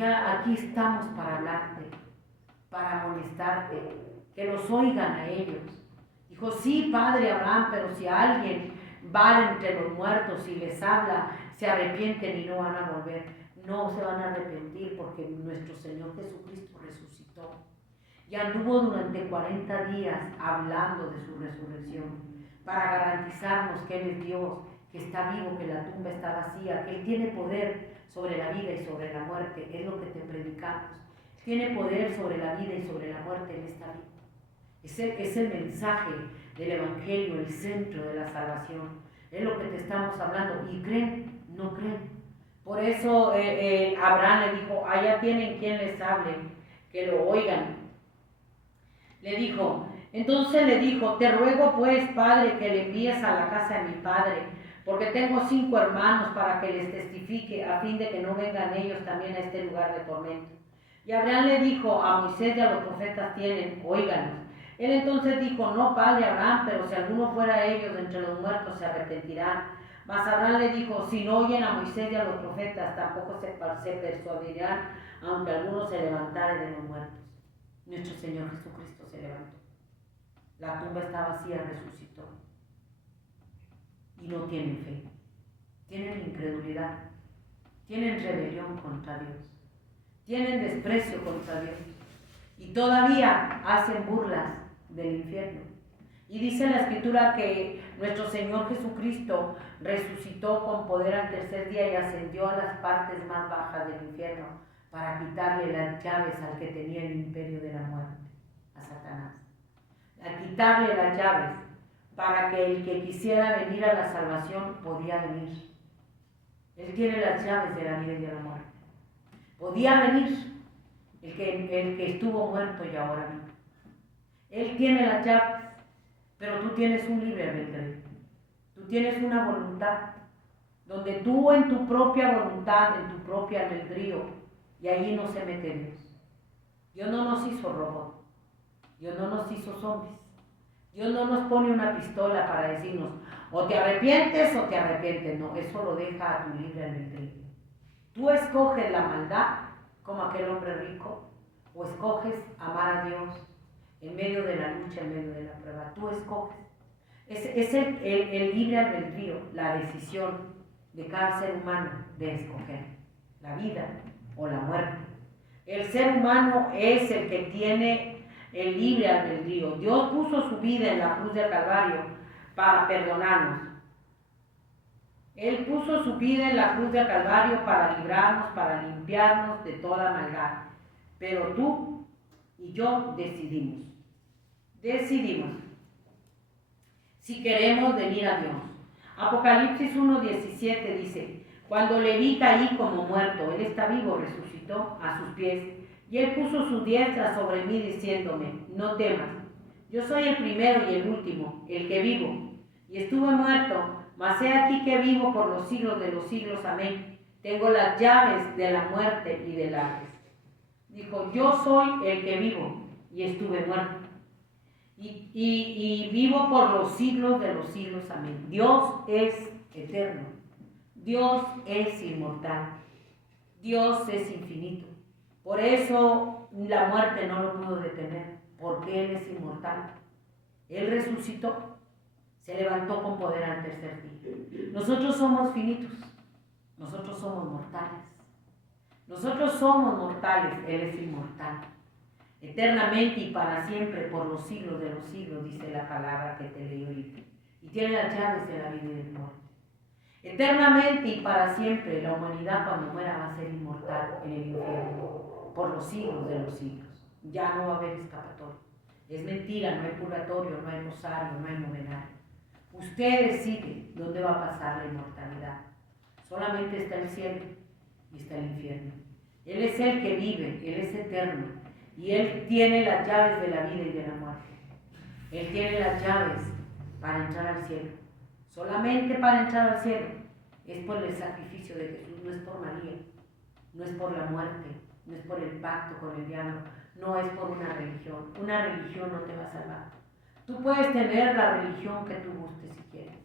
Aquí estamos para hablarte, para amonestarte, que los oigan a ellos. Dijo, sí, padre Abraham, pero si alguien va entre los muertos y les habla, se arrepienten y no van a volver. No se van a arrepentir porque nuestro Señor Jesucristo resucitó. Y anduvo durante 40 días hablando de su resurrección para garantizarnos que Él es Dios, que está vivo, que la tumba está vacía, que Él tiene poder sobre la vida y sobre la muerte. Es lo que te predicamos. Tiene poder sobre la vida y sobre la muerte, Él está vivo. Es el mensaje del Evangelio, el centro de la salvación. Es lo que te estamos hablando. ¿Y creen? No creen. Por eso Abraham le dijo, allá tienen quien les hable, que lo oigan. Entonces le dijo, te ruego pues, padre, que le envíes a la casa de mi padre, porque tengo 5 hermanos para que les testifique, a fin de que no vengan ellos también a este lugar de tormento. Y Abraham le dijo, a Moisés y a los profetas tienen, óiganos. Él entonces dijo, no, padre Abraham, pero si alguno fuera ellos entre los muertos se arrepentirán. Mas Abraham le dijo, si no oyen a Moisés y a los profetas, tampoco se persuadirán, aunque alguno se levantare de los muertos. Nuestro Señor Jesucristo se levantó. La tumba está vacía, resucitó. Y no tienen fe. Tienen incredulidad. Tienen rebelión contra Dios. Tienen desprecio contra Dios. Y todavía hacen burlas del infierno. Y dice la Escritura que nuestro Señor Jesucristo resucitó con poder al tercer día y ascendió a las partes más bajas del infierno para quitarle las llaves al que tenía el imperio de la muerte, a Satanás. A quitarle las llaves para que el que quisiera venir a la salvación podía venir. Él tiene las llaves de la vida y de la muerte. Podía venir el que estuvo muerto y ahora vive. Él tiene las llaves, pero tú tienes un libre albedrío. Tú tienes una voluntad, donde tú en tu propia voluntad, en tu propio albedrío, y ahí no se mete Dios. Dios no nos hizo robot. Dios no nos hizo zombies. Dios no nos pone una pistola para decirnos, o te arrepientes o te arrepientes. No, eso lo deja a tu libre albedrío. Tú escoges la maldad, como aquel hombre rico, o escoges amar a Dios en medio de la lucha, en medio de la prueba. Tú escoges. Es el libre albedrío, la decisión de cada ser humano de escoger la vida o la muerte. El ser humano es el que tiene el libre albedrío. Dios puso su vida en la cruz del Calvario para perdonarnos. Él puso su vida en la cruz del Calvario para librarnos, para limpiarnos de toda maldad. Pero tú y yo decidimos si queremos venir a Dios. Apocalipsis 1:17 dice, cuando le vi caí como muerto, Él está vivo, resucitó a sus pies, y Él puso su diestra sobre mí diciéndome, no temas, yo soy el primero y el último, el que vivo, y estuve muerto, Mas he aquí que vivo por los siglos de los siglos, amén. Tengo las llaves de la muerte y del Hades. Dijo, yo soy el que vivo y estuve muerto. Y vivo por los siglos de los siglos, amén. Dios es eterno. Dios es inmortal. Dios es infinito. Por eso la muerte no lo pudo detener, porque Él es inmortal. Él resucitó, se levantó con poder al tercer día. Nosotros somos finitos, nosotros somos mortales. Nosotros somos mortales, Él es inmortal. Eternamente y para siempre, por los siglos de los siglos, dice la palabra que te leí ahorita. Y tiene las llaves de la vida y del muerte. Eternamente y para siempre, la humanidad cuando muera va a ser inmortal en el infierno, por los siglos de los siglos. Ya no va a haber escapatoria. Es mentira, no hay purgatorio, no hay rosario, no hay novenario. Usted decide dónde va a pasar la inmortalidad. Solamente está el cielo y está el infierno. Él es el que vive, Él es eterno. Y Él tiene las llaves de la vida y de la muerte. Él tiene las llaves para entrar al cielo. Solamente para entrar al cielo es por el sacrificio de Jesús, no es por María, no es por la muerte, no es por el pacto con el diablo, no es por una religión. Una religión no te va a salvar. Tú puedes tener la religión que tú gustes si quieres.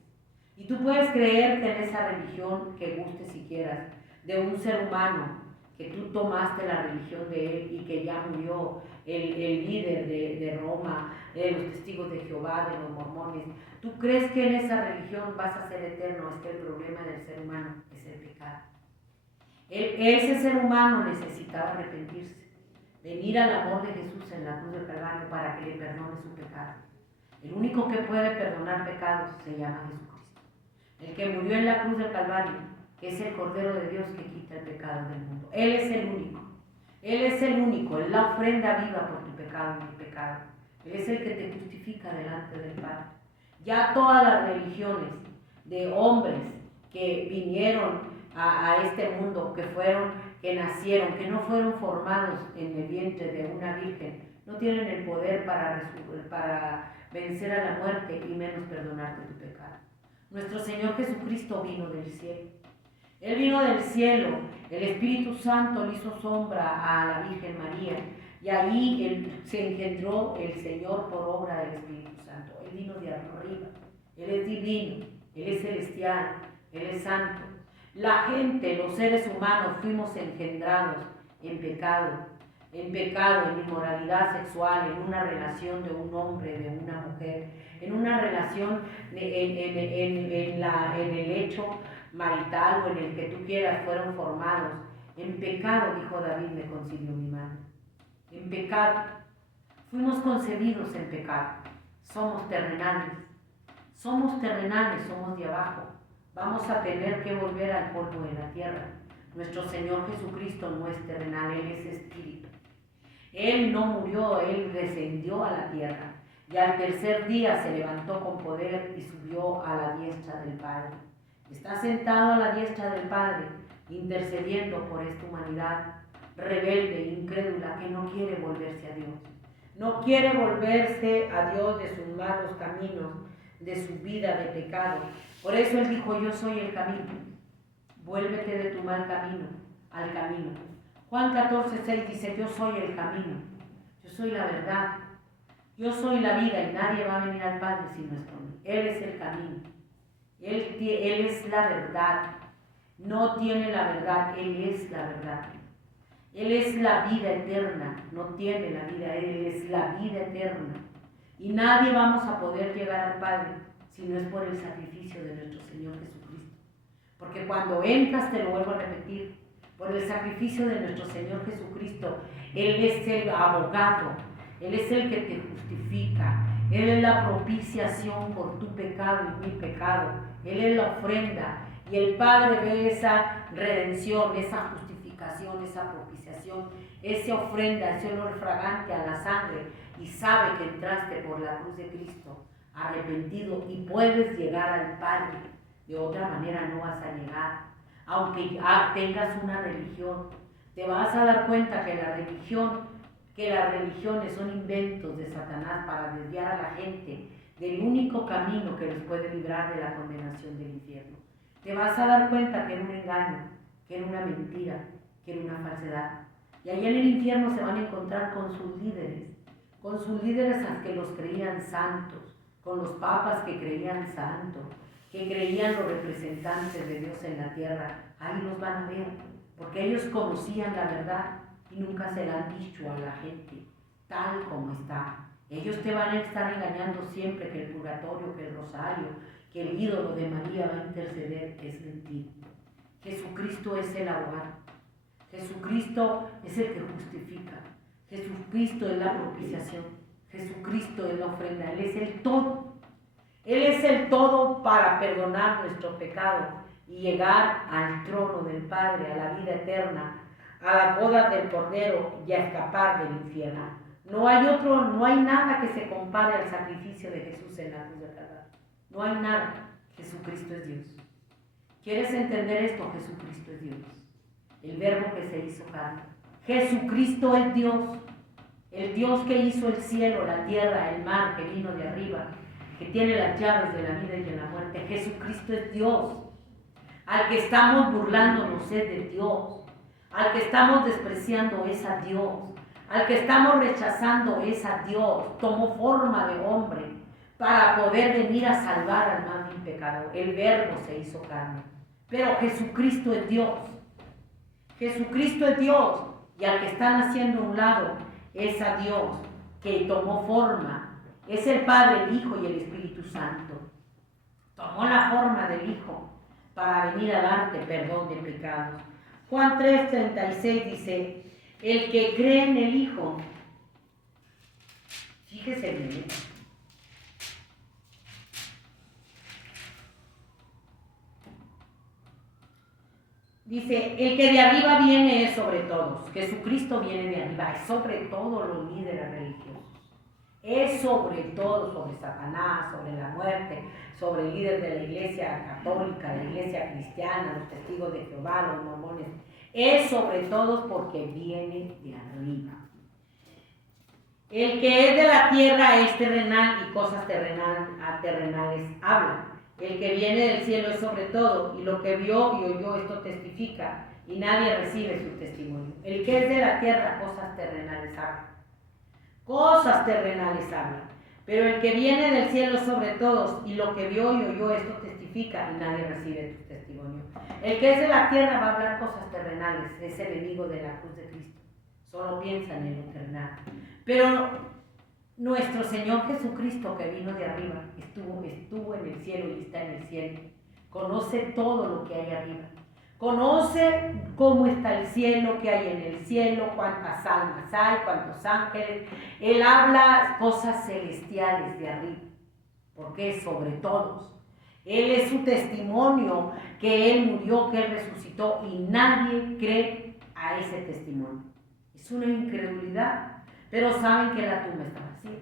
Y tú puedes creerte en esa religión que gustes si quieras, de un ser humano que tú tomaste la religión de él y que ya murió, el líder de Roma, de los testigos de Jehová, de los mormones. ¿Tú crees que en esa religión vas a ser eterno? Es que el problema del ser humano es el pecado. Ese ser humano necesitaba arrepentirse, venir al amor de Jesús en la cruz del Calvario para que le perdone su pecado. El único que puede perdonar pecados se llama Jesucristo. El que murió en la cruz del Calvario, que es el Cordero de Dios que quita el pecado del mundo. Él es el único. Él es el único, Él es la ofrenda viva por tu pecado y mi pecado. Él es el que te justifica delante del Padre. Ya todas las religiones de hombres que vinieron a este mundo, que nacieron, que no fueron formados en el vientre de una virgen, no tienen el poder para vencer a la muerte y menos perdonarte tu pecado. Nuestro Señor Jesucristo vino del cielo. Él vino del cielo, el Espíritu Santo le hizo sombra a la Virgen María y ahí se engendró el Señor por obra del Espíritu Santo. Él vino de arriba, Él es divino, Él es celestial, Él es santo. La gente, los seres humanos, fuimos engendrados en pecado, en inmoralidad sexual, en una relación de un hombre, de una mujer, en una relación en el hecho marital o en el que tú quieras, fueron formados. En pecado, dijo David, me concilió mi mano. En pecado. Fuimos concebidos en pecado. Somos terrenales. Somos de abajo. Vamos a tener que volver al polvo de la tierra. Nuestro Señor Jesucristo no es terrenal, Él es espíritu. Él no murió, Él descendió a la tierra. Y al tercer día se levantó con poder y subió a la diestra del Padre. Está sentado a la diestra del Padre, intercediendo por esta humanidad rebelde, incrédula, que no quiere volverse a Dios. No quiere volverse a Dios de sus malos caminos, de su vida de pecado. Por eso Él dijo, yo soy el camino. Vuélvete de tu mal camino al camino. Juan 14:6 dice, yo soy el camino, yo soy la verdad, yo soy la vida y nadie va a venir al Padre si no es por mí. Él es el camino. Él es la verdad, no tiene la verdad, Él es la verdad. Él es la vida eterna, no tiene la vida, Él es la vida eterna. Y nadie vamos a poder llegar al Padre si no es por el sacrificio de nuestro Señor Jesucristo. Porque cuando entras, te lo vuelvo a repetir, por el sacrificio de nuestro Señor Jesucristo, Él es el abogado, Él es el que te justifica, Él es la propiciación por tu pecado y mi pecado. Él es la ofrenda y el Padre ve esa redención, esa justificación, esa propiciación, esa ofrenda, ese olor fragante a la sangre y sabe que entraste por la cruz de Cristo arrepentido y puedes llegar al Padre. De otra manera no vas a llegar, aunque tengas una religión. Te vas a dar cuenta que las religiones son inventos de Satanás para desviar a la gente del único camino que los puede librar de la condenación del infierno. Te vas a dar cuenta que era un engaño, que era una mentira, que era una falsedad. Y allá en el infierno se van a encontrar con sus líderes a que los creían santos, con los papas que creían santos, que creían los representantes de Dios en la tierra. Ahí los van a ver, porque ellos conocían la verdad y nunca se la han dicho a la gente, tal como está. Ellos te van a estar engañando siempre que el purgatorio, que el rosario, que el ídolo de María va a interceder. Es mentira. Jesucristo es el abogado. Jesucristo es el que justifica. Jesucristo es la propiciación. Jesucristo es la ofrenda. Él es el todo. Él es el todo para perdonar nuestro pecado y llegar al trono del Padre, a la vida eterna, a la boda del Cordero y a escapar del infierno. No hay nada que se compare al sacrificio de Jesús en la cruz de Calvario. No hay nada. Jesucristo es Dios. ¿Quieres entender esto? Jesucristo es Dios. El verbo que se hizo carne. Jesucristo es Dios. El Dios que hizo el cielo, la tierra, el mar, que vino de arriba, que tiene las llaves de la vida y de la muerte. Jesucristo es Dios. Al que estamos burlándonos es de Dios. Al que estamos despreciando es a Dios. Al que estamos rechazando es a Dios. Tomó forma de hombre para poder venir a salvar al más vil pecador. El verbo se hizo carne. Pero Jesucristo es Dios. Jesucristo es Dios. Y al que están haciendo a un lado es a Dios, que tomó forma. Es el Padre, el Hijo y el Espíritu Santo. Tomó la forma del Hijo para venir a darte perdón de pecados. Juan 3:36 dice: el que cree en el Hijo, fíjese bien, dice, el que de arriba viene es sobre todos. Jesucristo viene de arriba, es sobre todos los líderes religiosos. Es sobre todo, sobre Satanás, sobre la muerte, sobre el líder de la iglesia católica, de la iglesia cristiana, los testigos de Jehová, los mormones. Es sobre todos porque viene de arriba. El que es de la tierra es terrenal y cosas terrenales habla. El que viene del cielo es sobre todo, y lo que vio y oyó esto testifica, y nadie recibe su testimonio. El que es de la tierra, cosas terrenales habla. Cosas terrenales habla. Pero el que viene del cielo es sobre todos, y lo que vio y oyó esto testifica, y nadie recibe tu testimonio. El que es de la tierra va a hablar cosas terrenales, es enemigo de la cruz de Cristo. Solo piensan en lo terrenal. Pero nuestro Señor Jesucristo, que vino de arriba, estuvo en el cielo y está en el cielo. Conoce todo lo que hay arriba. Conoce cómo está el cielo, qué hay en el cielo, cuántas almas hay, cuántos ángeles. Él habla cosas celestiales de arriba, porque es sobre todos. Él es su testimonio, que Él murió, que Él resucitó, y nadie cree a ese testimonio. Es una incredulidad, pero saben que la tumba está vacía.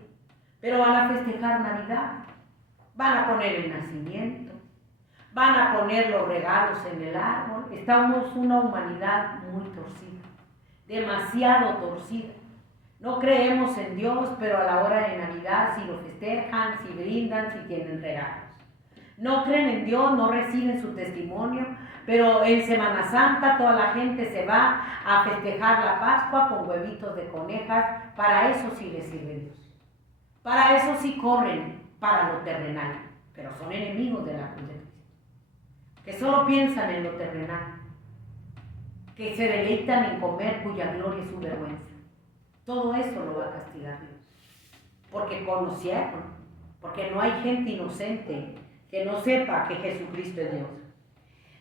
Pero van a festejar Navidad, van a poner el nacimiento, van a poner los regalos en el árbol. Estamos una humanidad muy torcida, demasiado torcida. No creemos en Dios, pero a la hora de Navidad si lo festejan, si brindan, si tienen regalos. No creen en Dios, no reciben su testimonio, pero en Semana Santa toda la gente se va a festejar la Pascua con huevitos de conejas. Para eso sí les sirve Dios. Para eso sí corren para lo terrenal, pero son enemigos de la cruz de Cristo. Que solo piensan en lo terrenal, que se deleitan en comer cuya gloria es su vergüenza. Todo eso lo va a castigar Dios, porque conocieron, porque no hay gente inocente que no sepa que Jesucristo es Dios.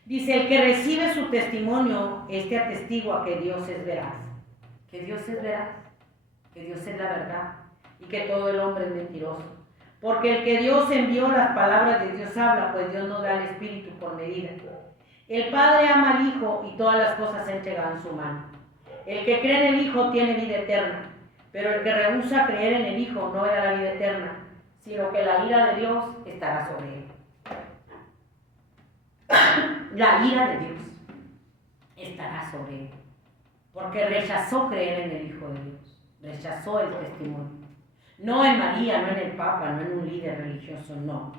Dice, el que recibe su testimonio, este atestigua que Dios es veraz, que Dios es veraz, que Dios es la verdad y que todo el hombre es mentiroso. Porque el que Dios envió, las palabras de Dios habla, pues Dios no da el Espíritu por medida. El Padre ama al Hijo y todas las cosas se entregan en su mano. El que cree en el Hijo tiene vida eterna, pero el que rehúsa creer en el Hijo no verá la vida eterna, sino que la ira de Dios estará sobre él. La ira de Dios estará sobre él, porque rechazó creer en el Hijo de Dios, rechazó el testimonio. No en María, no en el Papa, no en un líder religioso, no.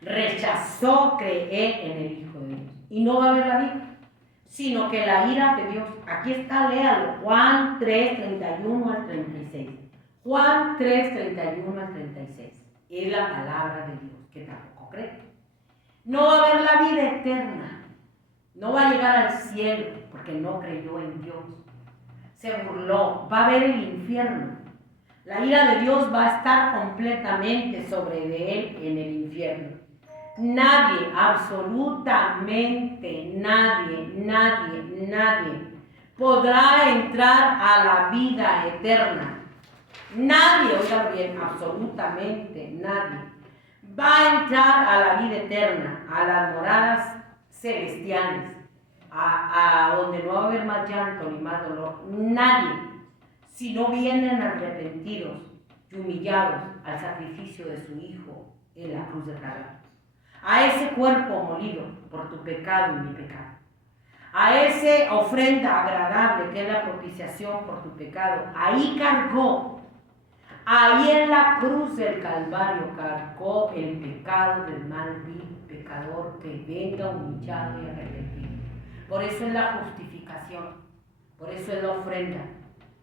Rechazó creer en el Hijo de Dios. Y no va a haber la vida, sino que la ira de Dios. Aquí está, léalo. Juan 3, 31 al 36. Juan 3, 31 al 36. Es la palabra de Dios, que tampoco cree. No va a haber la vida eterna. No va a llegar al cielo porque no creyó en Dios. Se burló. Va a haber el infierno. La ira de Dios va a estar completamente sobre de él en el infierno. Nadie, absolutamente nadie podrá entrar a la vida eterna. Nadie, oigan bien, absolutamente nadie va a entrar a la vida eterna, a las moradas celestiales, a donde no va a haber más llanto ni más dolor. Nadie, si no vienen arrepentidos y humillados al sacrificio de su Hijo en la cruz del Calvario, a ese cuerpo molido por tu pecado y mi pecado, a esa ofrenda agradable que es la propiciación por tu pecado, ahí cargó, ahí en la cruz del Calvario cargó el pecado del mal vil pecador que venga humillado y arrepentido. Por eso es la justificación, por eso es la ofrenda,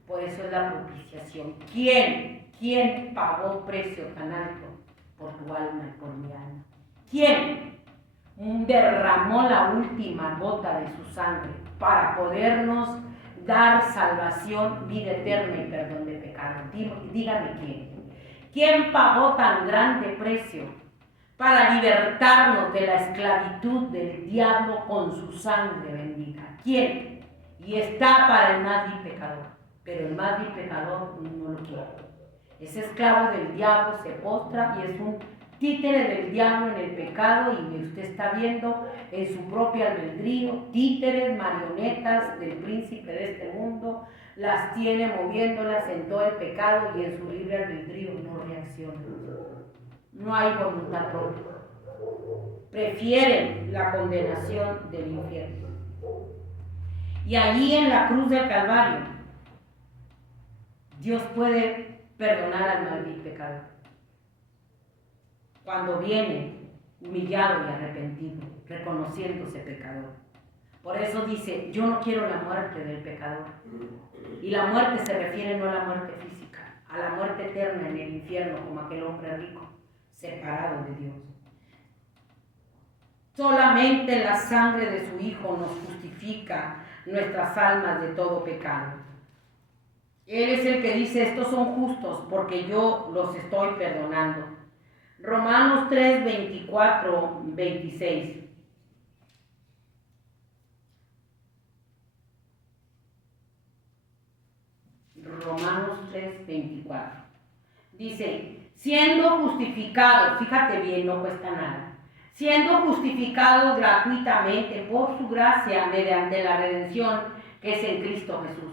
por eso es la propiciación. ¿Quién pagó precio tan alto por tu alma y por mi alma? ¿Quién derramó la última gota de su sangre para podernos dar salvación, vida eterna y perdón de pecado? Dígame quién. ¿Quién pagó tan grande precio para libertarnos de la esclavitud del diablo con su sangre bendita? ¿Quién? Y está para el más vil pecador, pero el más vil pecador no lo quiere. Es esclavo del diablo, se postra y es un títere del diablo en el pecado, y usted está viendo en su propio albedrío títeres, marionetas del príncipe de este mundo, las tiene moviéndolas en todo el pecado y en su libre albedrío no reacciona. No hay voluntad propia. Prefieren la condenación del infierno. Y allí en la cruz del Calvario, Dios puede perdonar al mal vil pecador cuando viene humillado y arrepentido, reconociéndose pecador. Por eso dice, yo no quiero la muerte del pecador. Y la muerte se refiere no a la muerte física, a la muerte eterna en el infierno, como aquel hombre rico, separado de Dios. Solamente la sangre de su Hijo nos justifica nuestras almas de todo pecado. Él es el que dice, estos son justos porque yo los estoy perdonando. Romanos 3, 24, 26. Romanos 3, 24. Dice, siendo justificados, fíjate bien, no cuesta nada, siendo justificados gratuitamente por su gracia mediante la redención que es en Cristo Jesús,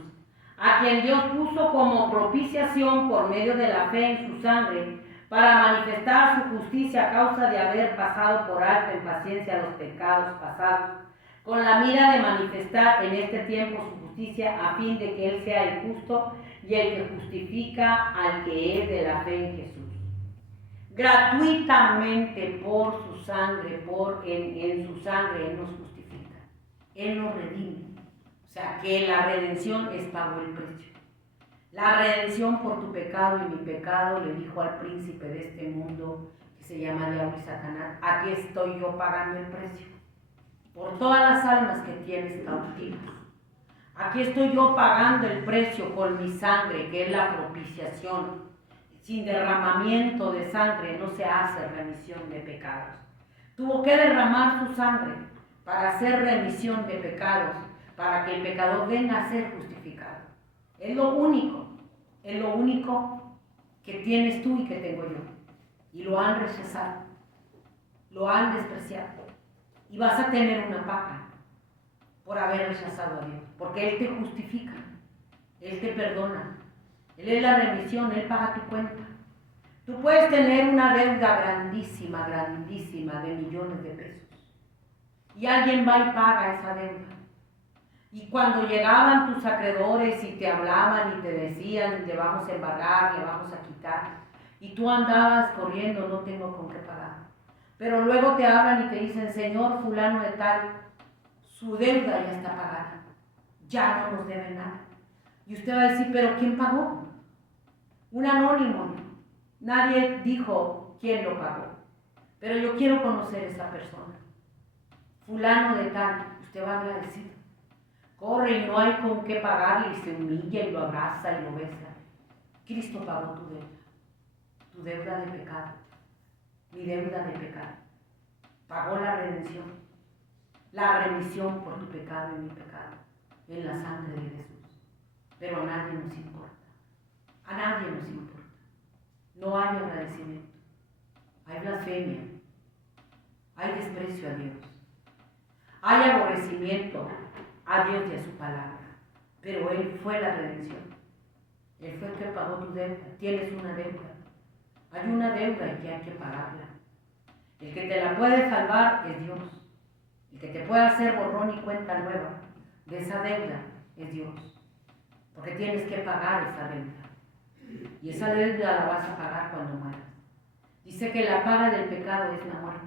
a quien Dios puso como propiciación por medio de la fe en su sangre, para manifestar su justicia a causa de haber pasado por alto en paciencia los pecados pasados, con la mira de manifestar en este tiempo su justicia, a fin de que Él sea el justo y el que justifica al que es de la fe en Jesús. Gratuitamente por su sangre, en su sangre Él nos justifica, Él nos redime. O sea que la redención es pago el precio. La redención por tu pecado y mi pecado, le dijo al príncipe de este mundo, que se llama Diablo y Satanás, aquí estoy yo pagando el precio, por todas las almas que tienes cautivas. Aquí estoy yo pagando el precio con mi sangre, que es la propiciación. Sin derramamiento de sangre no se hace remisión de pecados. Tuvo que derramar su sangre para hacer remisión de pecados, para que el pecador venga a ser justificado. Es lo único que tienes tú y que tengo yo. Y lo han rechazado, lo han despreciado. Y vas a tener una paga por haber rechazado a Dios, porque Él te justifica, Él te perdona, Él es la remisión, Él paga tu cuenta. Tú puedes tener una deuda grandísima de millones de pesos, y alguien va y paga esa deuda. Y cuando llegaban tus acreedores y te hablaban y te decían, le vamos a embargar, le vamos a quitar, y tú andabas corriendo, no tengo con qué pagar. Pero luego te hablan y te dicen, Señor fulano de tal, su deuda ya está pagada, ya no nos debe nada. Y usted va a decir, ¿pero quién pagó? Un anónimo. Nadie dijo quién lo pagó. Pero yo quiero conocer a esa persona. Fulano de tal, usted va agradecido. Corre y no hay con qué pagarle y se humilla y lo abraza y lo besa. Cristo pagó tu deuda de pecado, mi deuda de pecado. Pagó la redención, la remisión por tu pecado y mi pecado, en la sangre de Jesús. Pero a nadie nos importa, a nadie nos importa. No hay agradecimiento, hay blasfemia, hay desprecio a Dios, hay aborrecimiento a Dios y a su palabra. Pero Él fue la redención, Él fue el que pagó tu deuda. Tienes una deuda, hay una deuda y que hay que pagarla. El que te la puede salvar es Dios. El que te puede hacer borrón y cuenta nueva de esa deuda es Dios. Porque tienes que pagar esa deuda. Y esa deuda la vas a pagar cuando mueras. Dice que la paga del pecado es la muerte.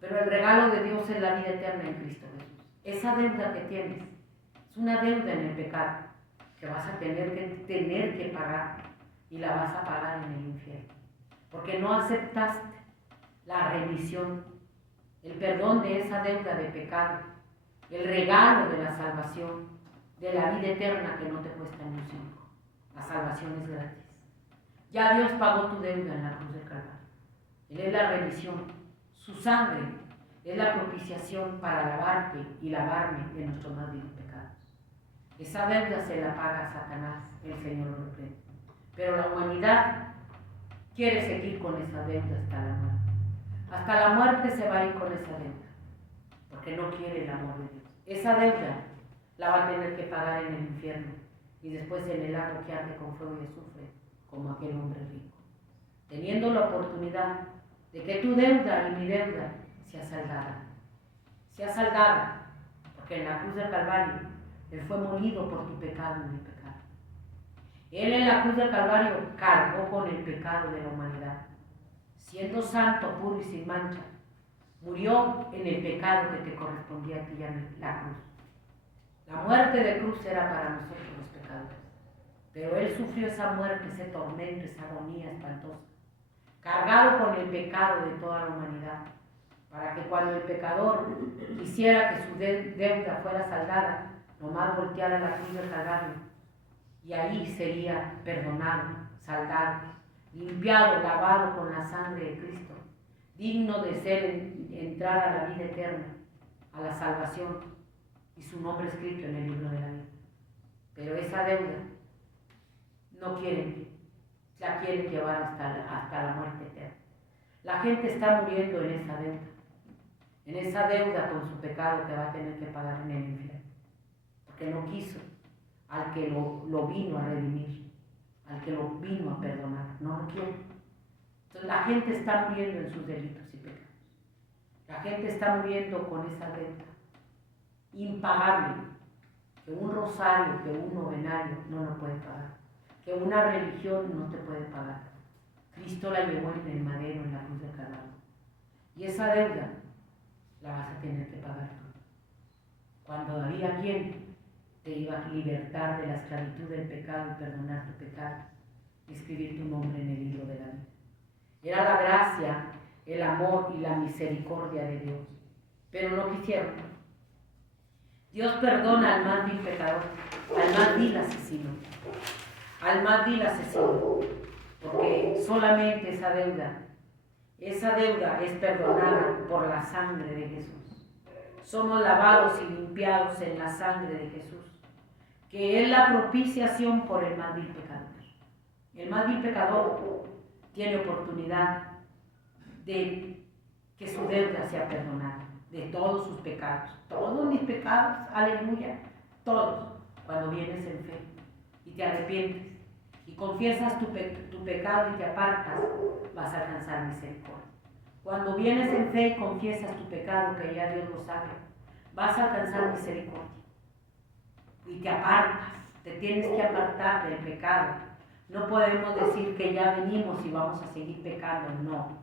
Pero el regalo de Dios es la vida eterna en Cristo Jesús. Esa deuda que tienes es una deuda en el pecado que vas a tener que pagar y la vas a pagar en el infierno. Porque no aceptaste la remisión, el perdón de esa deuda de pecado, el regalo de la salvación, de la vida eterna que no te cuesta ni un cinco. La salvación es gratis. Ya Dios pagó tu deuda en la cruz del Calvario. Él es la remisión. Su sangre es la propiciación para lavarte y lavarme de nuestros más viles pecados. Esa deuda se la paga Satanás, el Señor lo reprende. Pero la humanidad quiere seguir con esa deuda hasta la muerte. Hasta la muerte se va a ir con esa deuda, porque no quiere el amor de Dios. Esa deuda la va a tener que pagar en el infierno y después en el lago que arde con fuego y azufre, como aquel hombre rico. Teniendo la oportunidad de que tu deuda y mi deuda sea saldada. Sea saldada, porque en la cruz del Calvario Él fue molido por tu pecado y mi pecado. Él en la cruz del Calvario cargó con el pecado de la humanidad. Siendo santo, puro y sin mancha, murió en el pecado que te correspondía a ti y a mí, la cruz. La muerte de cruz era para nosotros los pecadores, pero Él sufrió esa muerte, ese tormento, esa agonía espantosa, cargado con el pecado de toda la humanidad, para que cuando el pecador quisiera que su deuda fuera saldada, nomás volteara la cruz del Calvario y ahí sería perdonado, saldado, limpiado, lavado con la sangre de Cristo, digno de entrar a la vida eterna, a la salvación y su nombre escrito en el libro de la vida. Pero esa deuda no quieren, la quieren llevar hasta la muerte eterna. La gente está muriendo en esa deuda con su pecado que va a tener que pagar en el infierno, porque no quiso al que lo vino a redimir, al que lo vino a perdonar, no lo quiere. Entonces la gente está muriendo en sus delitos y pecados. La gente está muriendo con esa deuda impagable, que un rosario, que un novenario no lo puede pagar, que una religión no te puede pagar. Cristo la llevó en el madero, en la cruz del Calvario. Y esa deuda la vas a tener que pagar tú. Cuando había quien te iba a libertar de la esclavitud del pecado y perdonar tu pecado y escribir tu nombre en el libro de la vida. Era la gracia, el amor y la misericordia de Dios, pero no quisieron. Dios perdona al más vil pecador, al más vil asesino, porque solamente esa deuda es perdonada por la sangre de Jesús. Somos lavados y limpiados en la sangre de Jesús, que es la propiciación por el más vil pecador. El más vil pecador tiene oportunidad de que su deuda sea perdonada, de todos sus pecados, todos mis pecados, aleluya, todos, cuando vienes en fe y te arrepientes y confiesas tu pecado y te apartas, vas a alcanzar misericordia. Cuando vienes en fe y confiesas tu pecado, que ya Dios lo sabe, vas a alcanzar misericordia y te apartas, te tienes que apartar del pecado, No podemos decir que ya venimos y vamos a seguir pecando, no.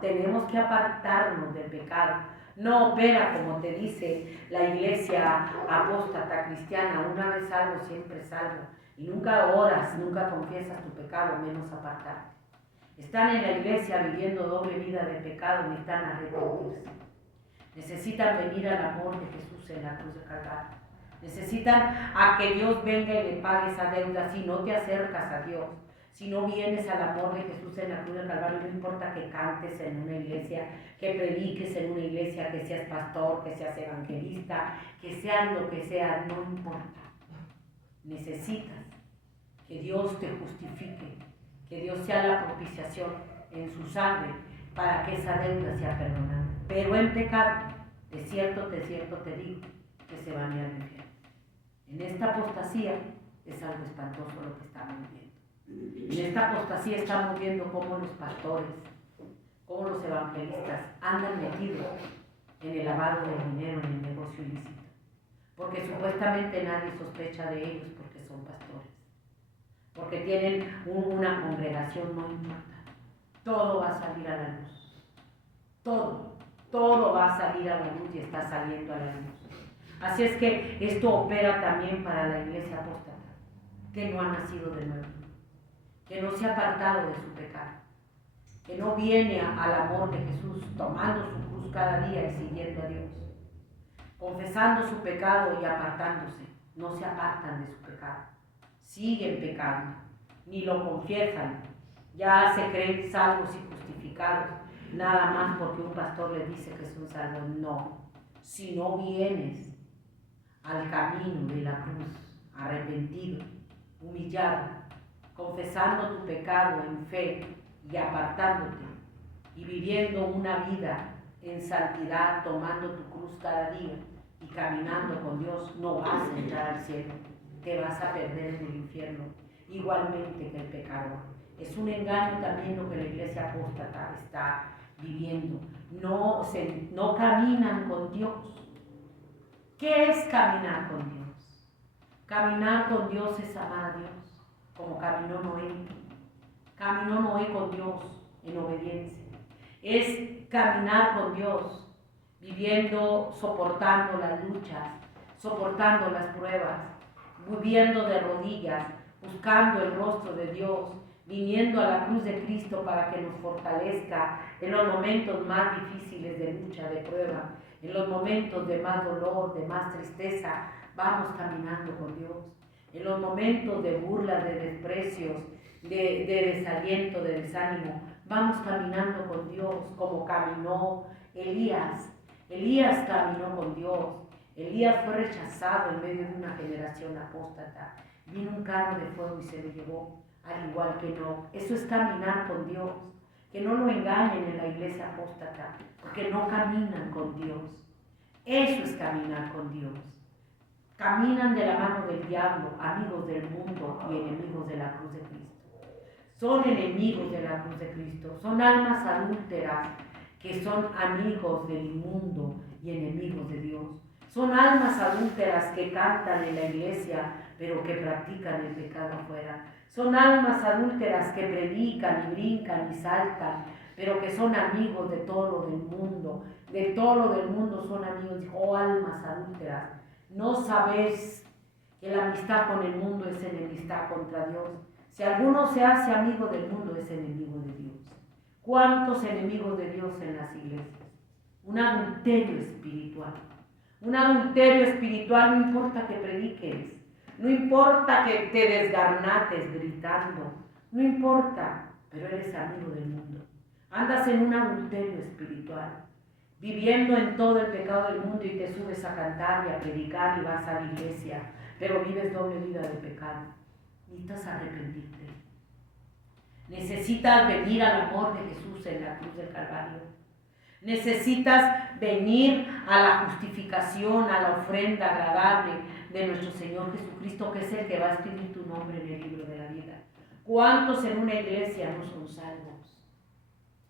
Tenemos que apartarnos del pecado. No opera como te dice la iglesia apóstata cristiana, una vez salvo, siempre salvo. Y nunca oras, nunca confiesas tu pecado, menos apartarte. Están en la iglesia viviendo doble vida de pecado, necesitan arrepentirse. Necesitan venir al amor de Jesús en la cruz de Calvario. Necesitan a que Dios venga y le pague esa deuda. Si no te acercas a Dios, si no vienes al amor de Jesús en la cruz del Calvario, no importa que cantes en una iglesia, que prediques en una iglesia, que seas pastor, que seas evangelista, que seas lo que seas, no importa. Necesitas que Dios te justifique, que Dios sea la propiciación en su sangre para que esa deuda sea perdonada. Pero en pecado, de cierto te digo, que se van a ir al infierno. En esta apostasía es algo espantoso lo que estamos viendo. En esta apostasía estamos viendo cómo los pastores, cómo los evangelistas andan metidos en el lavado del dinero, en el negocio ilícito. Porque supuestamente nadie sospecha de ellos porque son pastores. Porque tienen una congregación, no importa. Todo va a salir a la luz. Todo va a salir a la luz y está saliendo a la luz. Así es que esto opera también para la iglesia apóstata, que no ha nacido de nuevo, que no se ha apartado de su pecado, que no viene al amor de Jesús, tomando su cruz cada día y siguiendo a Dios, confesando su pecado y apartándose. No se apartan de su pecado, siguen pecando, ni lo confiesan, ya se creen salvos y justificados, nada más porque un pastor les dice que son salvos. No, si no vienes al camino de la cruz, arrepentido, humillado, confesando tu pecado en fe y apartándote y viviendo una vida en santidad, tomando tu cruz cada día y caminando con Dios, no vas a entrar al cielo, te vas a perder en el infierno, igualmente que el pecador. Es un engaño también lo que la iglesia apóstata está viviendo. No caminan con Dios. ¿Qué es caminar con Dios? Caminar con Dios es amar a Dios, como caminó Noé. Caminó Noé con Dios en obediencia. Es caminar con Dios, viviendo, soportando las luchas, soportando las pruebas, viviendo de rodillas, buscando el rostro de Dios, viniendo a la cruz de Cristo para que nos fortalezca en los momentos más difíciles de lucha, de prueba. En los momentos de más dolor, de más tristeza, vamos caminando con Dios. En los momentos de burlas, de desprecios, de desaliento, de desánimo, vamos caminando con Dios como caminó Elías. Elías caminó con Dios. Elías fue rechazado en medio de una generación apóstata. Vino un carro de fuego y se lo llevó, al igual que no. Eso es caminar con Dios. Que no lo engañen en la iglesia apóstata, porque no caminan con Dios. Eso es caminar con Dios. Caminan de la mano del diablo, amigos del mundo y enemigos de la cruz de Cristo. Son enemigos de la cruz de Cristo, son almas adúlteras que son amigos del mundo y enemigos de Dios. Son almas adúlteras que cantan en la iglesia, pero que practican el pecado afuera. Son almas adúlteras que predican y brincan y saltan, pero que son amigos de todo lo del mundo. De todo lo del mundo son amigos. Oh, almas adúlteras, ¿no sabes que la amistad con el mundo es enemistad contra Dios? Si alguno se hace amigo del mundo, es enemigo de Dios. ¿Cuántos enemigos de Dios en las iglesias? Un adulterio espiritual. Un adulterio espiritual, no importa que prediques, no importa que te desgarnates gritando, no importa, pero eres amigo del mundo. Andas en un adulterio espiritual, viviendo en todo el pecado del mundo y te subes a cantar y a predicar y vas a la iglesia, pero vives doble vida de pecado. Necesitas arrepentirte. Necesitas venir al amor de Jesús en la cruz del Calvario. Necesitas venir a la justificación, a la ofrenda agradable de nuestro Señor Jesucristo, que es el que va a escribir tu nombre en el libro de la vida. ¿Cuántos en una iglesia no son salvos?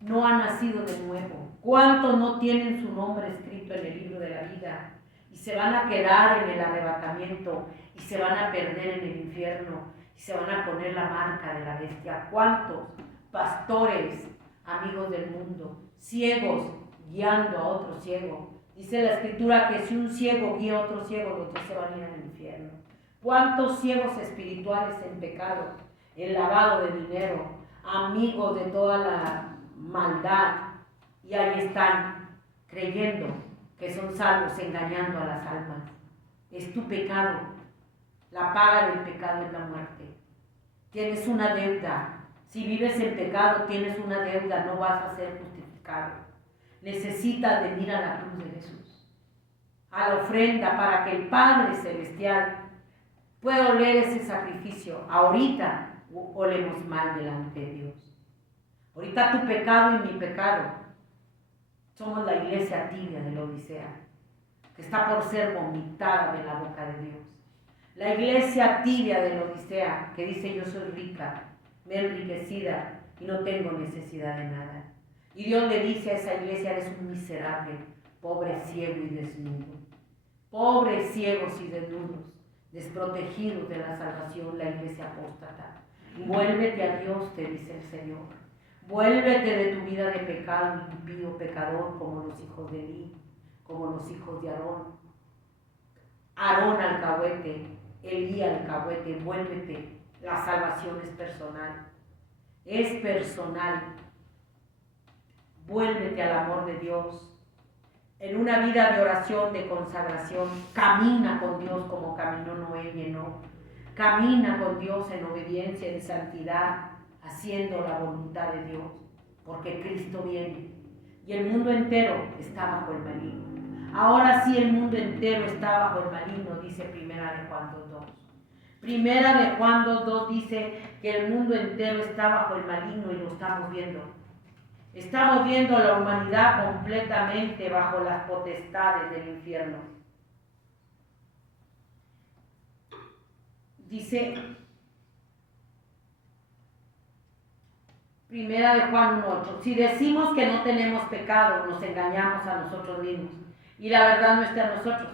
No han nacido de nuevo. ¿Cuántos no tienen su nombre escrito en el libro de la vida? Y se van a quedar en el arrebatamiento y se van a perder en el infierno. se van a poner la marca de la bestia. ¿Cuántos pastores, amigos del mundo, ciegos guiando a otro ciego? Dice la Escritura que si un ciego guía a otro ciego, los dos se van a ir al infierno. ¿Cuántos ciegos espirituales en pecado, en lavado de dinero, amigos de toda la maldad? Y ahí están, creyendo que son salvos, engañando a las almas. Es tu pecado. La paga del pecado es la muerte. Tienes una deuda. Si vives en pecado, tienes una deuda, no vas a ser justificado. Necesitas venir a la cruz de Jesús, a la ofrenda, para que el Padre Celestial pueda oler ese sacrificio. Ahorita olemos mal delante de Dios. Ahorita tu pecado y mi pecado. Somos la iglesia tibia de la Odisea, que está por ser vomitada de la boca de Dios. La iglesia tibia de la Odisea, que dice: yo soy rica, me he enriquecida y no tengo necesidad de nada. Y Dios le dice a esa iglesia: eres un miserable, pobre, ciego y desnudo. Pobres, ciegos y desnudos, desprotegidos de la salvación, la iglesia apóstata. Vuélvete a Dios, te dice el Señor. Vuélvete de tu vida de pecado, impío, pecador, como los hijos de Elí, como los hijos de Aarón. Aarón alcahuete, Elí alcahuete, vuélvete. La salvación es personal. Es personal. Vuélvete al amor de Dios. En una vida de oración, de consagración, camina con Dios como caminó Noé y Enoc. Camina con Dios en obediencia, en santidad, haciendo la voluntad de Dios, porque Cristo viene y el mundo entero está bajo el maligno. Ahora sí, el mundo entero está bajo el maligno, dice Primera de Juan 2:2. Primera de Juan 2:2 dice que el mundo entero está bajo el maligno y lo estamos viendo. Estamos viendo a la humanidad completamente bajo las potestades del infierno. Dice Primera de Juan 1:8, si decimos que no tenemos pecado, nos engañamos a nosotros mismos y la verdad no está en nosotros.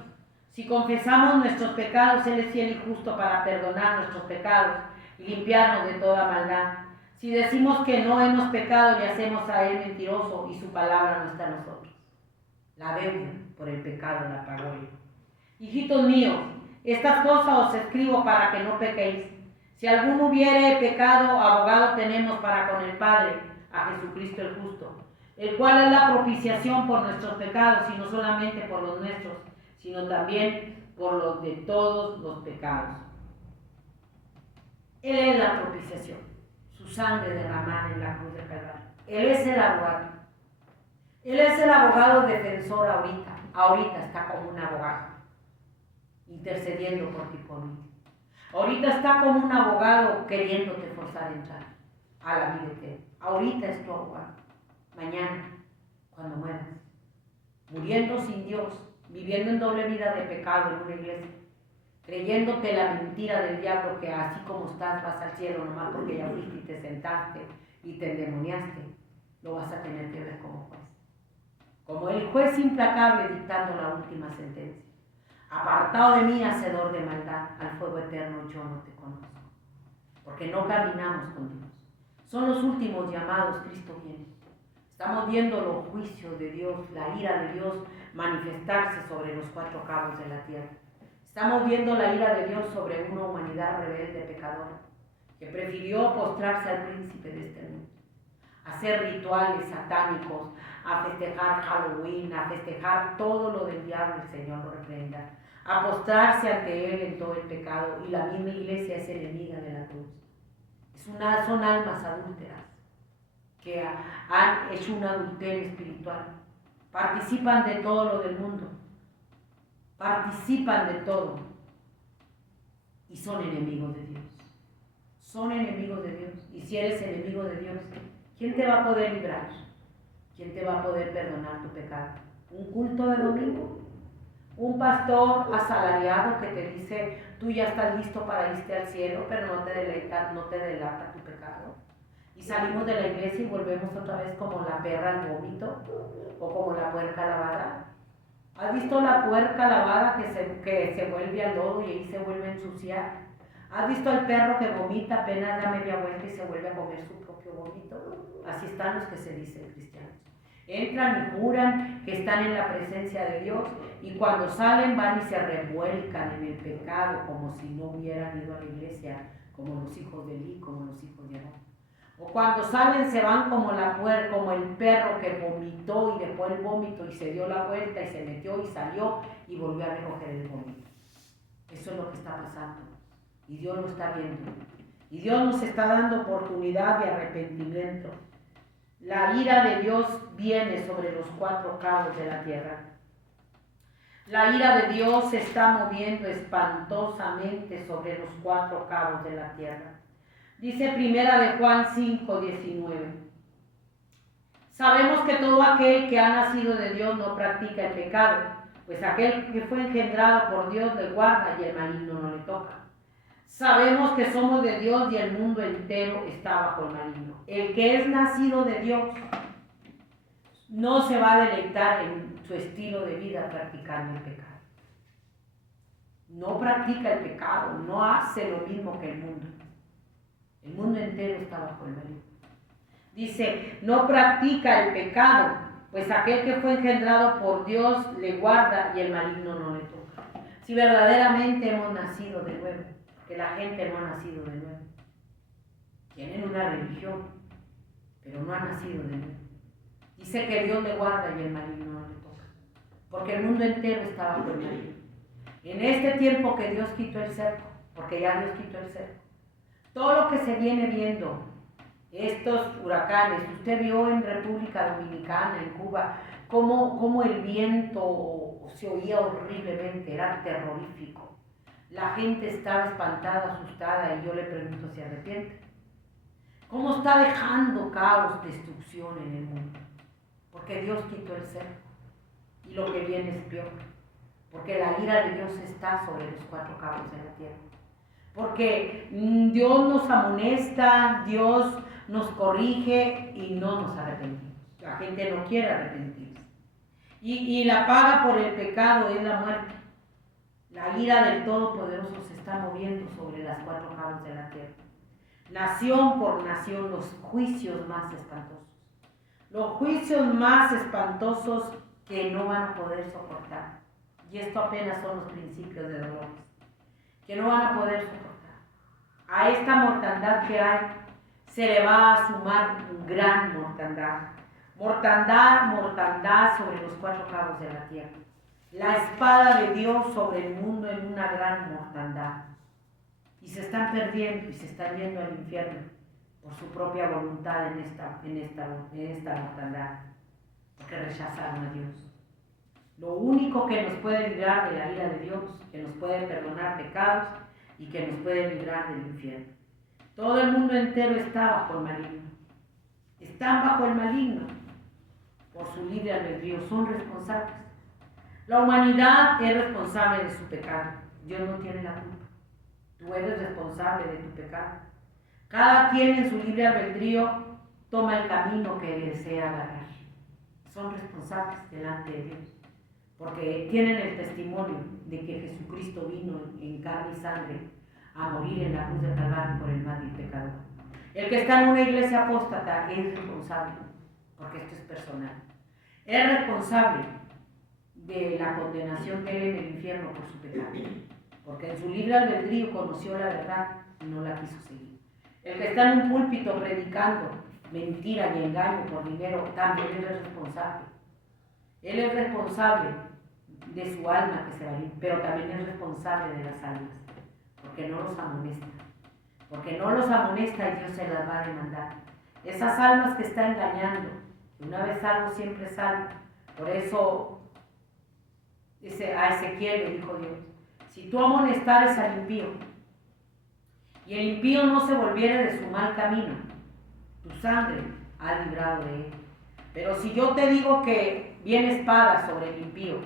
Si confesamos nuestros pecados, Él es fiel y justo para perdonar nuestros pecados y limpiarnos de toda maldad. Si decimos que no hemos pecado, le hacemos a Él mentiroso y su palabra no está en nosotros. La deuda por el pecado la pagó Él. Hijitos míos, estas cosas os escribo para que no pequéis. Si alguno hubiere pecado, abogado tenemos para con el Padre, a Jesucristo el justo, el cual es la propiciación por nuestros pecados, y no solamente por los nuestros, sino también por los de todos los pecados. Él es la propiciación, su sangre derramada en la cruz del Calvario. Él es el abogado. Él es el abogado defensor ahorita. Ahorita está como un abogado, intercediendo por ti, por mí. Ahorita está como un abogado queriéndote forzar a entrar a la vida eterna. Ahorita es tu abogado. Mañana, cuando mueras, muriendo sin Dios, viviendo en doble vida de pecado en una iglesia, creyéndote la mentira del diablo que así como estás vas al cielo nomás porque ya fuiste y te sentaste y te endemoniaste, lo vas a tener que ver como juez. Como el juez implacable dictando la última sentencia. Apartado de mí, hacedor de maldad, al fuego eterno yo no te conozco. Porque no caminamos con Dios. Son los últimos llamados, Cristo viene. Estamos viendo los juicios de Dios, la ira de Dios manifestarse sobre los cuatro cabos de la tierra. Estamos viendo la ira de Dios sobre una humanidad rebelde, pecadora, que prefirió postrarse al príncipe de este mundo, hacer rituales satánicos, a festejar Halloween, a festejar todo lo del diablo, el Señor lo reprenda, a postrarse ante Él en todo el pecado, y la misma iglesia es enemiga de la cruz. Son almas adúlteras que han hecho un adulterio espiritual, participan de todo lo del mundo, participan de todo y son enemigos de Dios. Son enemigos de Dios, y si eres enemigo de Dios, ¿quién te va a poder librar? ¿Quién te va a poder perdonar tu pecado? ¿Un culto de domingo? ¿Un pastor asalariado que te dice, tú ya estás listo para irte al cielo, pero no te delata tu pecado? Y salimos de la iglesia y volvemos otra vez como la perra al vómito o como la puerca lavada. ¿Has visto la puerca lavada que se vuelve al lodo y ahí se vuelve a ensuciar? ¿Has visto al perro que vomita, apenas da media vuelta y se vuelve a comer su propio vómito? Así están los que se dicen cristianos. Entran y juran que están en la presencia de Dios y cuando salen van y se revuelcan en el pecado como si no hubieran ido a la iglesia, como los hijos de Eli, como los hijos de Adán. O cuando salen se van como como el perro que vomitó y dejó el vómito y se dio la vuelta y se metió y salió y volvió a recoger el vómito. Eso es lo que está pasando y Dios lo está viendo. Y Dios nos está dando oportunidad de arrepentimiento. La ira de Dios viene sobre los 4 cabos de la tierra. La ira de Dios se está moviendo espantosamente sobre los 4 cabos de la tierra. Dice Primera de Juan 5:19. Sabemos que todo aquel que ha nacido de Dios no practica el pecado, pues aquel que fue engendrado por Dios le guarda y el maligno no le toca. Sabemos que somos de Dios y el mundo entero está bajo el maligno. El que es nacido de Dios no se va a deleitar en su estilo de vida practicando el pecado. No practica el pecado, no hace lo mismo que el mundo. El mundo entero está bajo el maligno. Dice, no practica el pecado, pues aquel que fue engendrado por Dios le guarda y el maligno no le toca. Si verdaderamente hemos nacido de nuevo, que la gente no ha nacido de nuevo. Tienen una religión, pero no ha nacido de nuevo. Dice que Dios le guarda y el maligno no le toca, porque el mundo entero está bajo el maligno. En este tiempo que Dios quitó el cerco, porque ya Dios quitó el cerco, todo lo que se viene viendo, estos huracanes, usted vio en República Dominicana, en Cuba, cómo el viento se oía horriblemente, era terrorífico. La gente estaba espantada, asustada, y yo le pregunto, ¿se arrepiente? ¿Cómo está dejando caos, destrucción en el mundo? Porque Dios quitó el cerco, y lo que viene es peor. Porque la ira de Dios está sobre los 4 cabos de la tierra. Porque Dios nos amonesta, Dios nos corrige y no nos arrepentimos. La gente no quiere arrepentirse. Y la paga por el pecado es la muerte. La ira del Todopoderoso se está moviendo sobre las 4 cabos de la tierra. Nación por nación, los juicios más espantosos. Los juicios más espantosos que no van a poder soportar. Y esto apenas son los principios de dolores. Que no van a poder soportar. A esta mortandad que hay, se le va a sumar gran mortandad. Mortandad sobre los 4 cabos de la tierra. La espada de Dios sobre el mundo en una gran mortandad. Y se están perdiendo y se están yendo al infierno por su propia voluntad en esta mortandad. Porque rechazaron a Dios. Lo único que nos puede librar de la ira de Dios, que nos puede perdonar pecados y que nos puede librar del infierno. Todo el mundo entero está bajo el maligno. Están bajo el maligno por su libre albedrío, son responsables. La humanidad es responsable de su pecado. Dios no tiene la culpa. Tú eres responsable de tu pecado. Cada quien en su libre albedrío toma el camino que desea agarrar. Son responsables delante de Dios. Porque tienen el testimonio de que Jesucristo vino en carne y sangre a morir en la cruz del Calvario por el mal del pecador. El que está en una iglesia apóstata es responsable, porque esto es personal. Es responsable de la condenación de él en el infierno por su pecado, porque en su libre albedrío conoció la verdad y no la quiso seguir. El que está en un púlpito predicando mentira y engaño por dinero también es responsable. Él es responsable de su alma que se va a ir, pero también es responsable de las almas, porque no los amonesta. Porque no los amonesta y Dios se las va a demandar. Esas almas que está engañando, una vez salvo, siempre salvo. Por eso a Ezequiel le dijo Dios, si tú amonestares al impío, y el impío no se volviere de su mal camino, tu sangre ha librado de él. Pero si yo te digo que viene espada sobre el impío,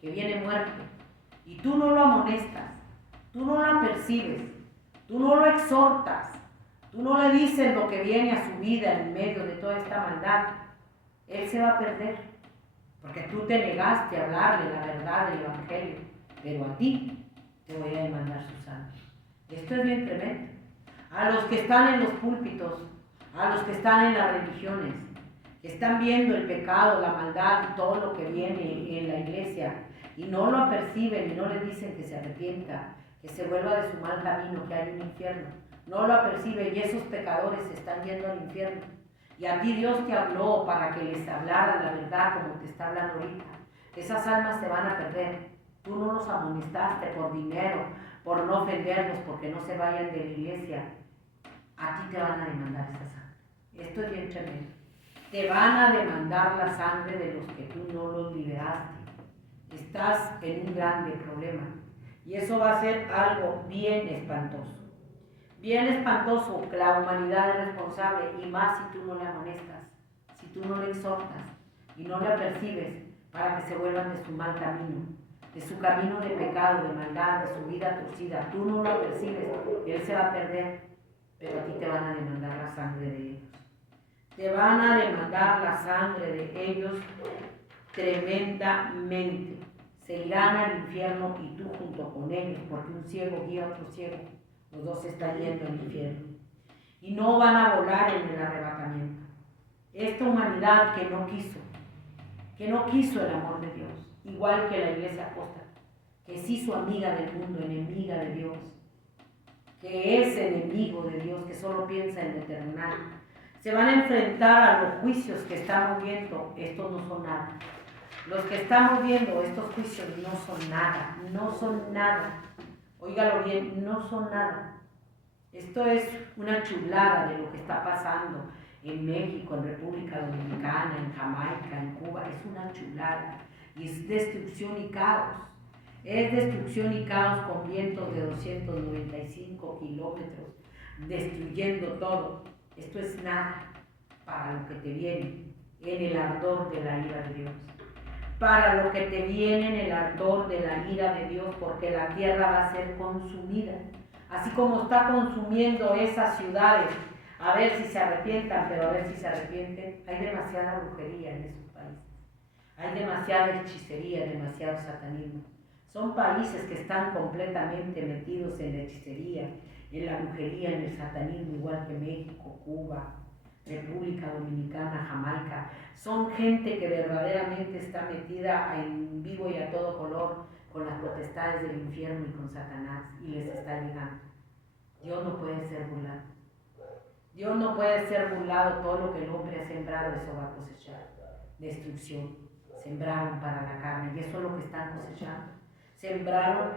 que viene muerte, y tú no lo amonestas, tú no lo apercibes, tú no lo exhortas, tú no le dices lo que viene a su vida en medio de toda esta maldad, él se va a perder, porque tú te negaste a hablarle la verdad del Evangelio, pero a ti te voy a demandar su sangre. Esto es bien tremendo. A los que están en los púlpitos, a los que están en las religiones, que están viendo el pecado, la maldad y todo lo que viene en la iglesia y no lo aperciben y no le dicen que se arrepienta, que se vuelva de su mal camino, que hay un infierno. No lo aperciben y esos pecadores están yendo al infierno. Y a ti Dios te habló para que les hablara la verdad como te está hablando ahorita. Esas almas se van a perder. Tú no los amonestaste por dinero, por no ofenderlos, porque no se vayan de la iglesia. A ti te van a demandar esa sangre. Esto es bien tremendo. Te van a demandar la sangre de los que tú no los liberaste. Estás en un grande problema. Y eso va a ser algo bien espantoso. Bien espantoso, que la humanidad es responsable, y más si tú no le amonestas, si tú no le exhortas y no le apercibes para que se vuelvan de su mal camino, de su camino de pecado, de maldad, de su vida torcida. Tú no lo apercibes, él se va a perder, pero a ti te van a demandar la sangre de ellos. Te van a demandar la sangre de ellos tremendamente. Se irán al infierno y tú junto con ellos, porque un ciego guía a otro ciego. Los dos están yendo al infierno. Y no van a volar en el arrebatamiento. Esta humanidad que no quiso el amor de Dios, igual que la iglesia apóstata, que se hizo amiga del mundo, enemiga de Dios, que es enemigo de Dios, que solo piensa en lo terrenal, se van a enfrentar a los juicios que estamos viendo. Estos no son nada. Los que estamos viendo, estos juicios no son nada, no son nada. Óigalo bien, no son nada. Esto es una chulada de lo que está pasando en México, en República Dominicana, en Jamaica, en Cuba. Es una chulada y es destrucción y caos. Es destrucción y caos con vientos de 295 kilómetros, destruyendo todo. Esto es nada para lo que te viene en el ardor de la ira de Dios. Para lo que te viene en el ardor de la ira de Dios, porque la tierra va a ser consumida. Así como está consumiendo esas ciudades, a ver si se arrepientan, pero a ver si se arrepienten. Hay demasiada brujería en esos países. Hay demasiada hechicería, demasiado satanismo. Son países que están completamente metidos en la hechicería, en la brujería, en el satanismo, igual que México, Cuba, República Dominicana, Jamaica. Son gente que verdaderamente está metida en vivo y a todo color con las potestades del infierno y con Satanás, y les está llegando. Dios no puede ser burlado. Dios no puede ser burlado. Todo lo que el hombre ha sembrado, eso va a cosechar. Destrucción. Sembraron para la carne y eso es lo que están cosechando. Sembraron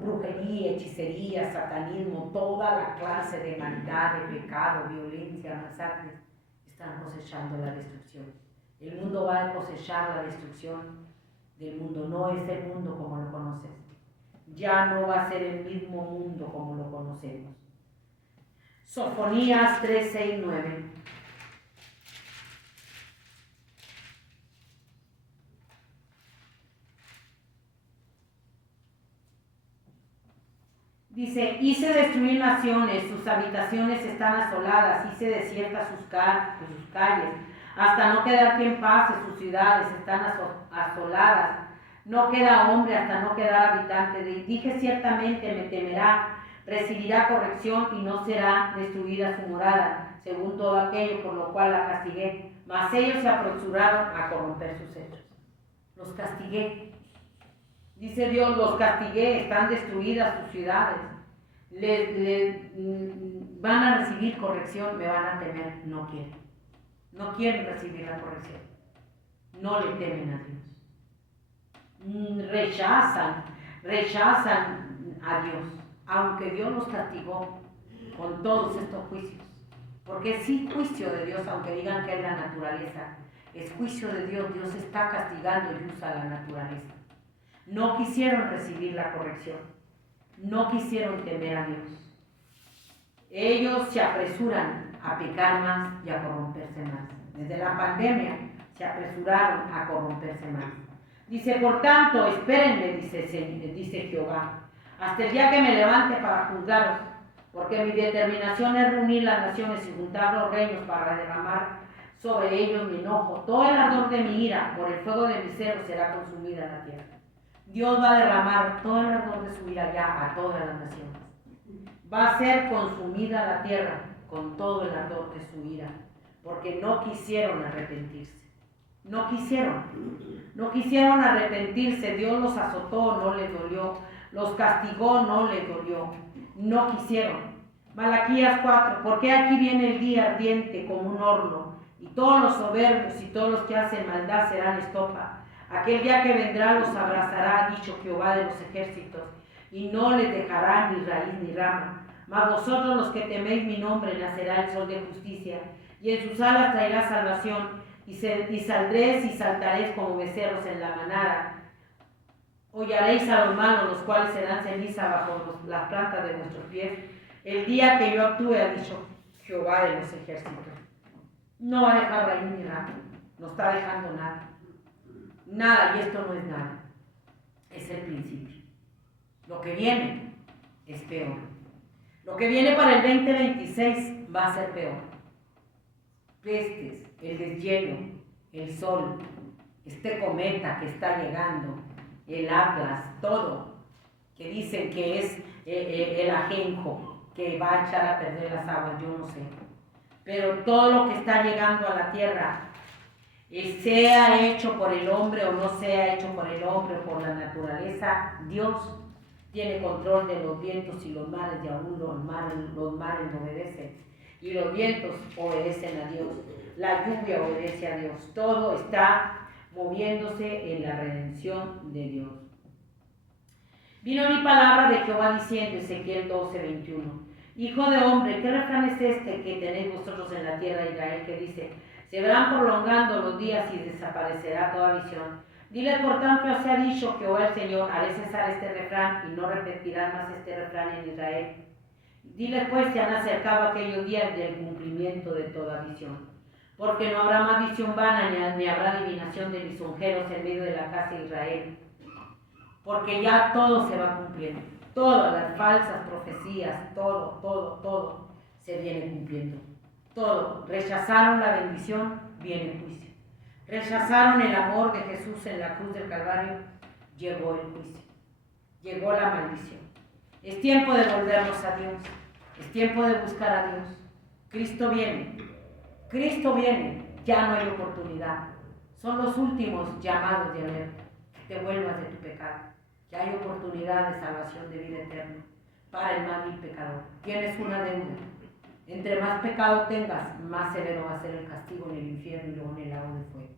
brujería, hechicería, satanismo, toda la clase de maldad, de pecado, violencia, masacres. Están cosechando la destrucción. El mundo va a cosechar la destrucción del mundo. No es el mundo como lo conoces. Ya no va a ser el mismo mundo como lo conocemos. Sofonías 3, 6, 9. Dice, hice destruir naciones, sus habitaciones están asoladas, hice desiertas sus calles, hasta no quedar en paz, sus ciudades están asoladas, no queda hombre hasta no quedar habitante. Dije ciertamente me temerá, recibirá corrección y no será destruida su morada, según todo aquello por lo cual la castigué. Mas ellos se apresuraron a corromper sus hechos. Los castigué. Dice Dios, los castigué, están destruidas sus ciudades. Van a recibir corrección, me van a temer, no quieren. No quieren recibir la corrección. No le temen a Dios. Rechazan a Dios, aunque Dios los castigó con todos estos juicios. Porque sí, juicio de Dios, aunque digan que es la naturaleza, es juicio de Dios. Dios está castigando y usa la naturaleza. No quisieron recibir la corrección, no quisieron temer a Dios. Ellos se apresuran a pecar más y a corromperse más. Desde la pandemia se apresuraron a corromperse más. Dice, por tanto, espérenme, dice Jehová, hasta el día que me levante para juzgaros, porque mi determinación es reunir las naciones y juntar los reinos para derramar sobre ellos mi enojo. Todo el ardor de mi ira, por el fuego de mi celo, será consumida la tierra. Dios va a derramar todo el ardor de su ira ya a todas las naciones. Va a ser consumida la tierra con todo el ardor de su ira, porque no quisieron arrepentirse. No quisieron arrepentirse. Dios los azotó, no les dolió. Los castigó, no les dolió. No quisieron. Malaquías 4, porque aquí viene el día ardiente como un horno, y todos los soberbios y todos los que hacen maldad serán estopa. Aquel día que vendrá los abrazará, ha dicho Jehová de los ejércitos, y no les dejará ni raíz ni rama. Mas vosotros los que teméis mi nombre, nacerá el sol de justicia, y en sus alas traerá salvación, y saldréis y saltaréis como becerros en la manada. Hollaréis a los malos, los cuales serán ceniza bajo las plantas de vuestros pies, el día que yo actúe, ha dicho Jehová de los ejércitos. No va a dejar raíz ni rama, no está dejando nada. Nada, y esto no es nada, es el principio. Lo que viene es peor. Lo que viene para el 2026 va a ser peor. Pestes, el deshielo, el sol, este cometa que está llegando, el Atlas, todo, que dicen que es el ajenjo que va a echar a perder las aguas, yo no sé. Pero todo lo que está llegando a la tierra, sea hecho por el hombre o no sea hecho por el hombre o por la naturaleza, Dios tiene control de los vientos y los mares, y aún los mares obedecen. Y los vientos obedecen a Dios, la lluvia obedece a Dios. Todo está moviéndose en la redención de Dios. Vino mi palabra de Jehová diciendo, Ezequiel 12:21. Hijo de hombre, ¿qué refrán es este que tenéis vosotros en la tierra de Israel, que dice: se verán prolongando los días y desaparecerá toda visión? Dile por tanto, así ha dicho Jehová el Señor: haré cesar este refrán y no repetirán más este refrán en Israel. Dile pues, se han acercado aquellos días del cumplimiento de toda visión. Porque no habrá más visión vana, ni habrá adivinación de lisonjeros en medio de la casa de Israel. Porque ya todo se va cumpliendo. Todas las falsas profecías, todo se viene cumpliendo. Todo. Rechazaron la bendición, viene juicio. Rechazaron el amor de Jesús en la cruz del Calvario, llegó el juicio. Llegó la maldición. Es tiempo de volvernos a Dios. Es tiempo de buscar a Dios. Cristo viene. Cristo viene. Ya no hay oportunidad. Son los últimos llamados de alerta. Que te vuelvas de tu pecado. Que hay oportunidad de salvación, de vida eterna para el más vil pecador. Tienes una deuda. Entre más pecado tengas, más severo va a ser el castigo en el infierno y luego en el lago de fuego.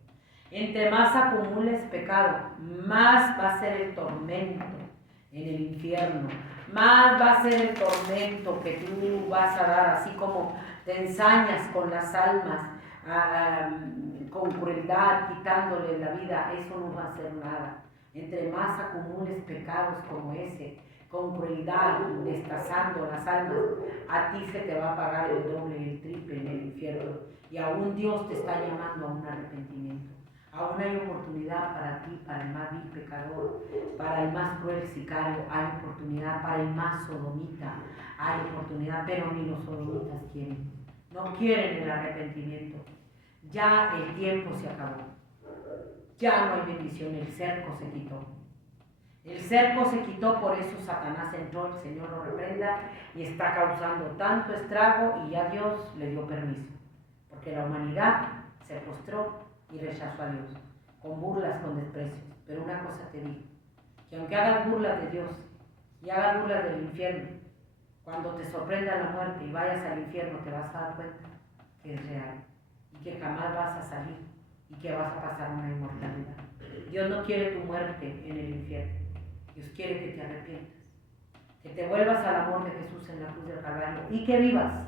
Entre más acumules pecado, más va a ser el tormento en el infierno. Más va a ser el tormento que tú vas a dar, así como te ensañas con las almas, con crueldad, quitándoles la vida. Eso no va a hacer nada. Entre más acumules pecados como ese, con crueldad, destazando las almas, a ti se te va a pagar el doble y el triple en el infierno. Y aún Dios te está llamando a un arrepentimiento. Aún hay oportunidad para ti, para el más vil pecador, para el más cruel sicario, hay oportunidad para el más sodomita, hay oportunidad, pero ni los sodomitas quieren. No quieren el arrepentimiento. Ya el tiempo se acabó. Ya no hay bendición, el cerco se quitó. El cerco se quitó, por eso Satanás entró, el Señor lo reprenda, y está causando tanto estrago, y ya Dios le dio permiso. Porque la humanidad se postró y rechazó a Dios, con burlas, con desprecios. Pero una cosa te digo, que aunque hagas burlas de Dios y hagas burlas del infierno, cuando te sorprenda la muerte y vayas al infierno, te vas a dar cuenta que es real y que jamás vas a salir y que vas a pasar una inmortalidad. Dios no quiere tu muerte en el infierno. Dios quiere que te arrepientas, que te vuelvas al amor de Jesús en la cruz del Calvario y que vivas,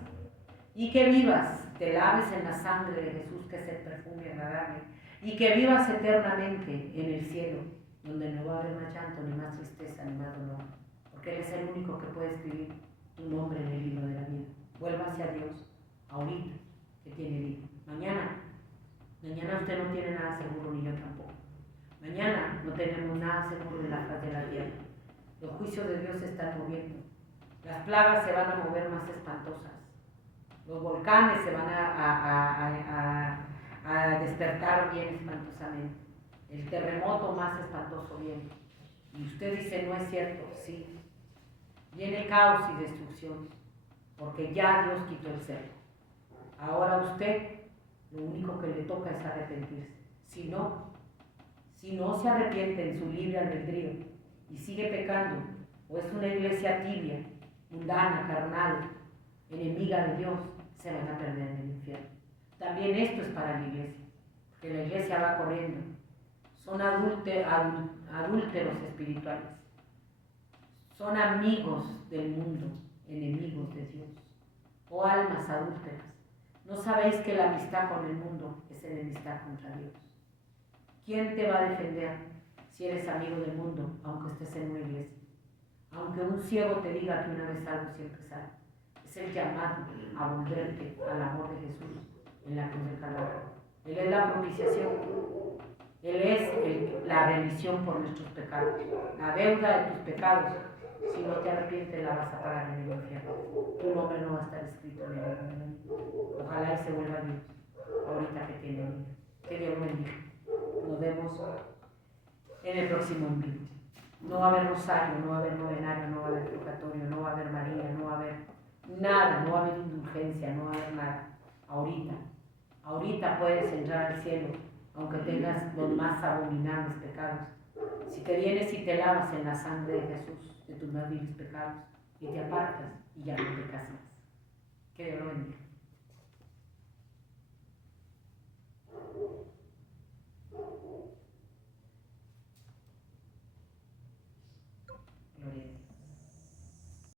te laves en la sangre de Jesús, que es el perfume agradable, y que vivas eternamente en el cielo, donde no va a haber más llanto, ni más tristeza, ni más dolor, porque Él es el único que puede escribir tu nombre en el libro de la vida. Vuélvase a Dios ahorita, que tiene vida. Mañana usted no tiene nada seguro, ni yo tampoco. Mañana no tenemos nada seguro de la faz de la tierra. Los juicios de Dios se están moviendo. Las plagas se van a mover más espantosas. Los volcanes se van a despertar bien espantosamente. El terremoto más espantoso viene. Y usted dice, no es cierto, sí. Viene caos y destrucción, porque ya Dios quitó el cerco. Ahora a usted lo único que le toca es arrepentirse. Si no se arrepiente en su libre albedrío y sigue pecando, o es una iglesia tibia, mundana, carnal, enemiga de Dios, se van a perder en el infierno. También esto es para la iglesia, porque la iglesia va corriendo. Son adúlteros espirituales. Son amigos del mundo, enemigos de Dios, o almas adúlteras. ¿No sabéis que la amistad con el mundo es enemistad contra Dios? ¿Quién te va a defender si eres amigo del mundo, aunque estés en una iglesia? Aunque un ciego te diga que una vez salvo, siempre salvo. Es el llamado a volverte al amor de Jesús en la cruz del Calvario. Él es la propiciación. Él es la remisión por nuestros pecados. La deuda de tus pecados, si no te arrepientes, la vas a pagar en el infierno. Tu nombre no va a estar escrito en el infierno. Ojalá y se vuelva Dios ahorita que tiene vida. Que Dios bendiga. Nos vemos en el próximo envío. No va a haber rosario, no va a haber novenario, no va a haber purgatorio, no va a haber María, no va a haber nada, no va a haber indulgencia, no va a haber nada. Ahorita puedes entrar al cielo, aunque tengas los más abominables pecados. Si te vienes y te lavas en la sangre de Jesús de tus más viles pecados y te apartas y ya no pecas más. Que Dios lo bendiga.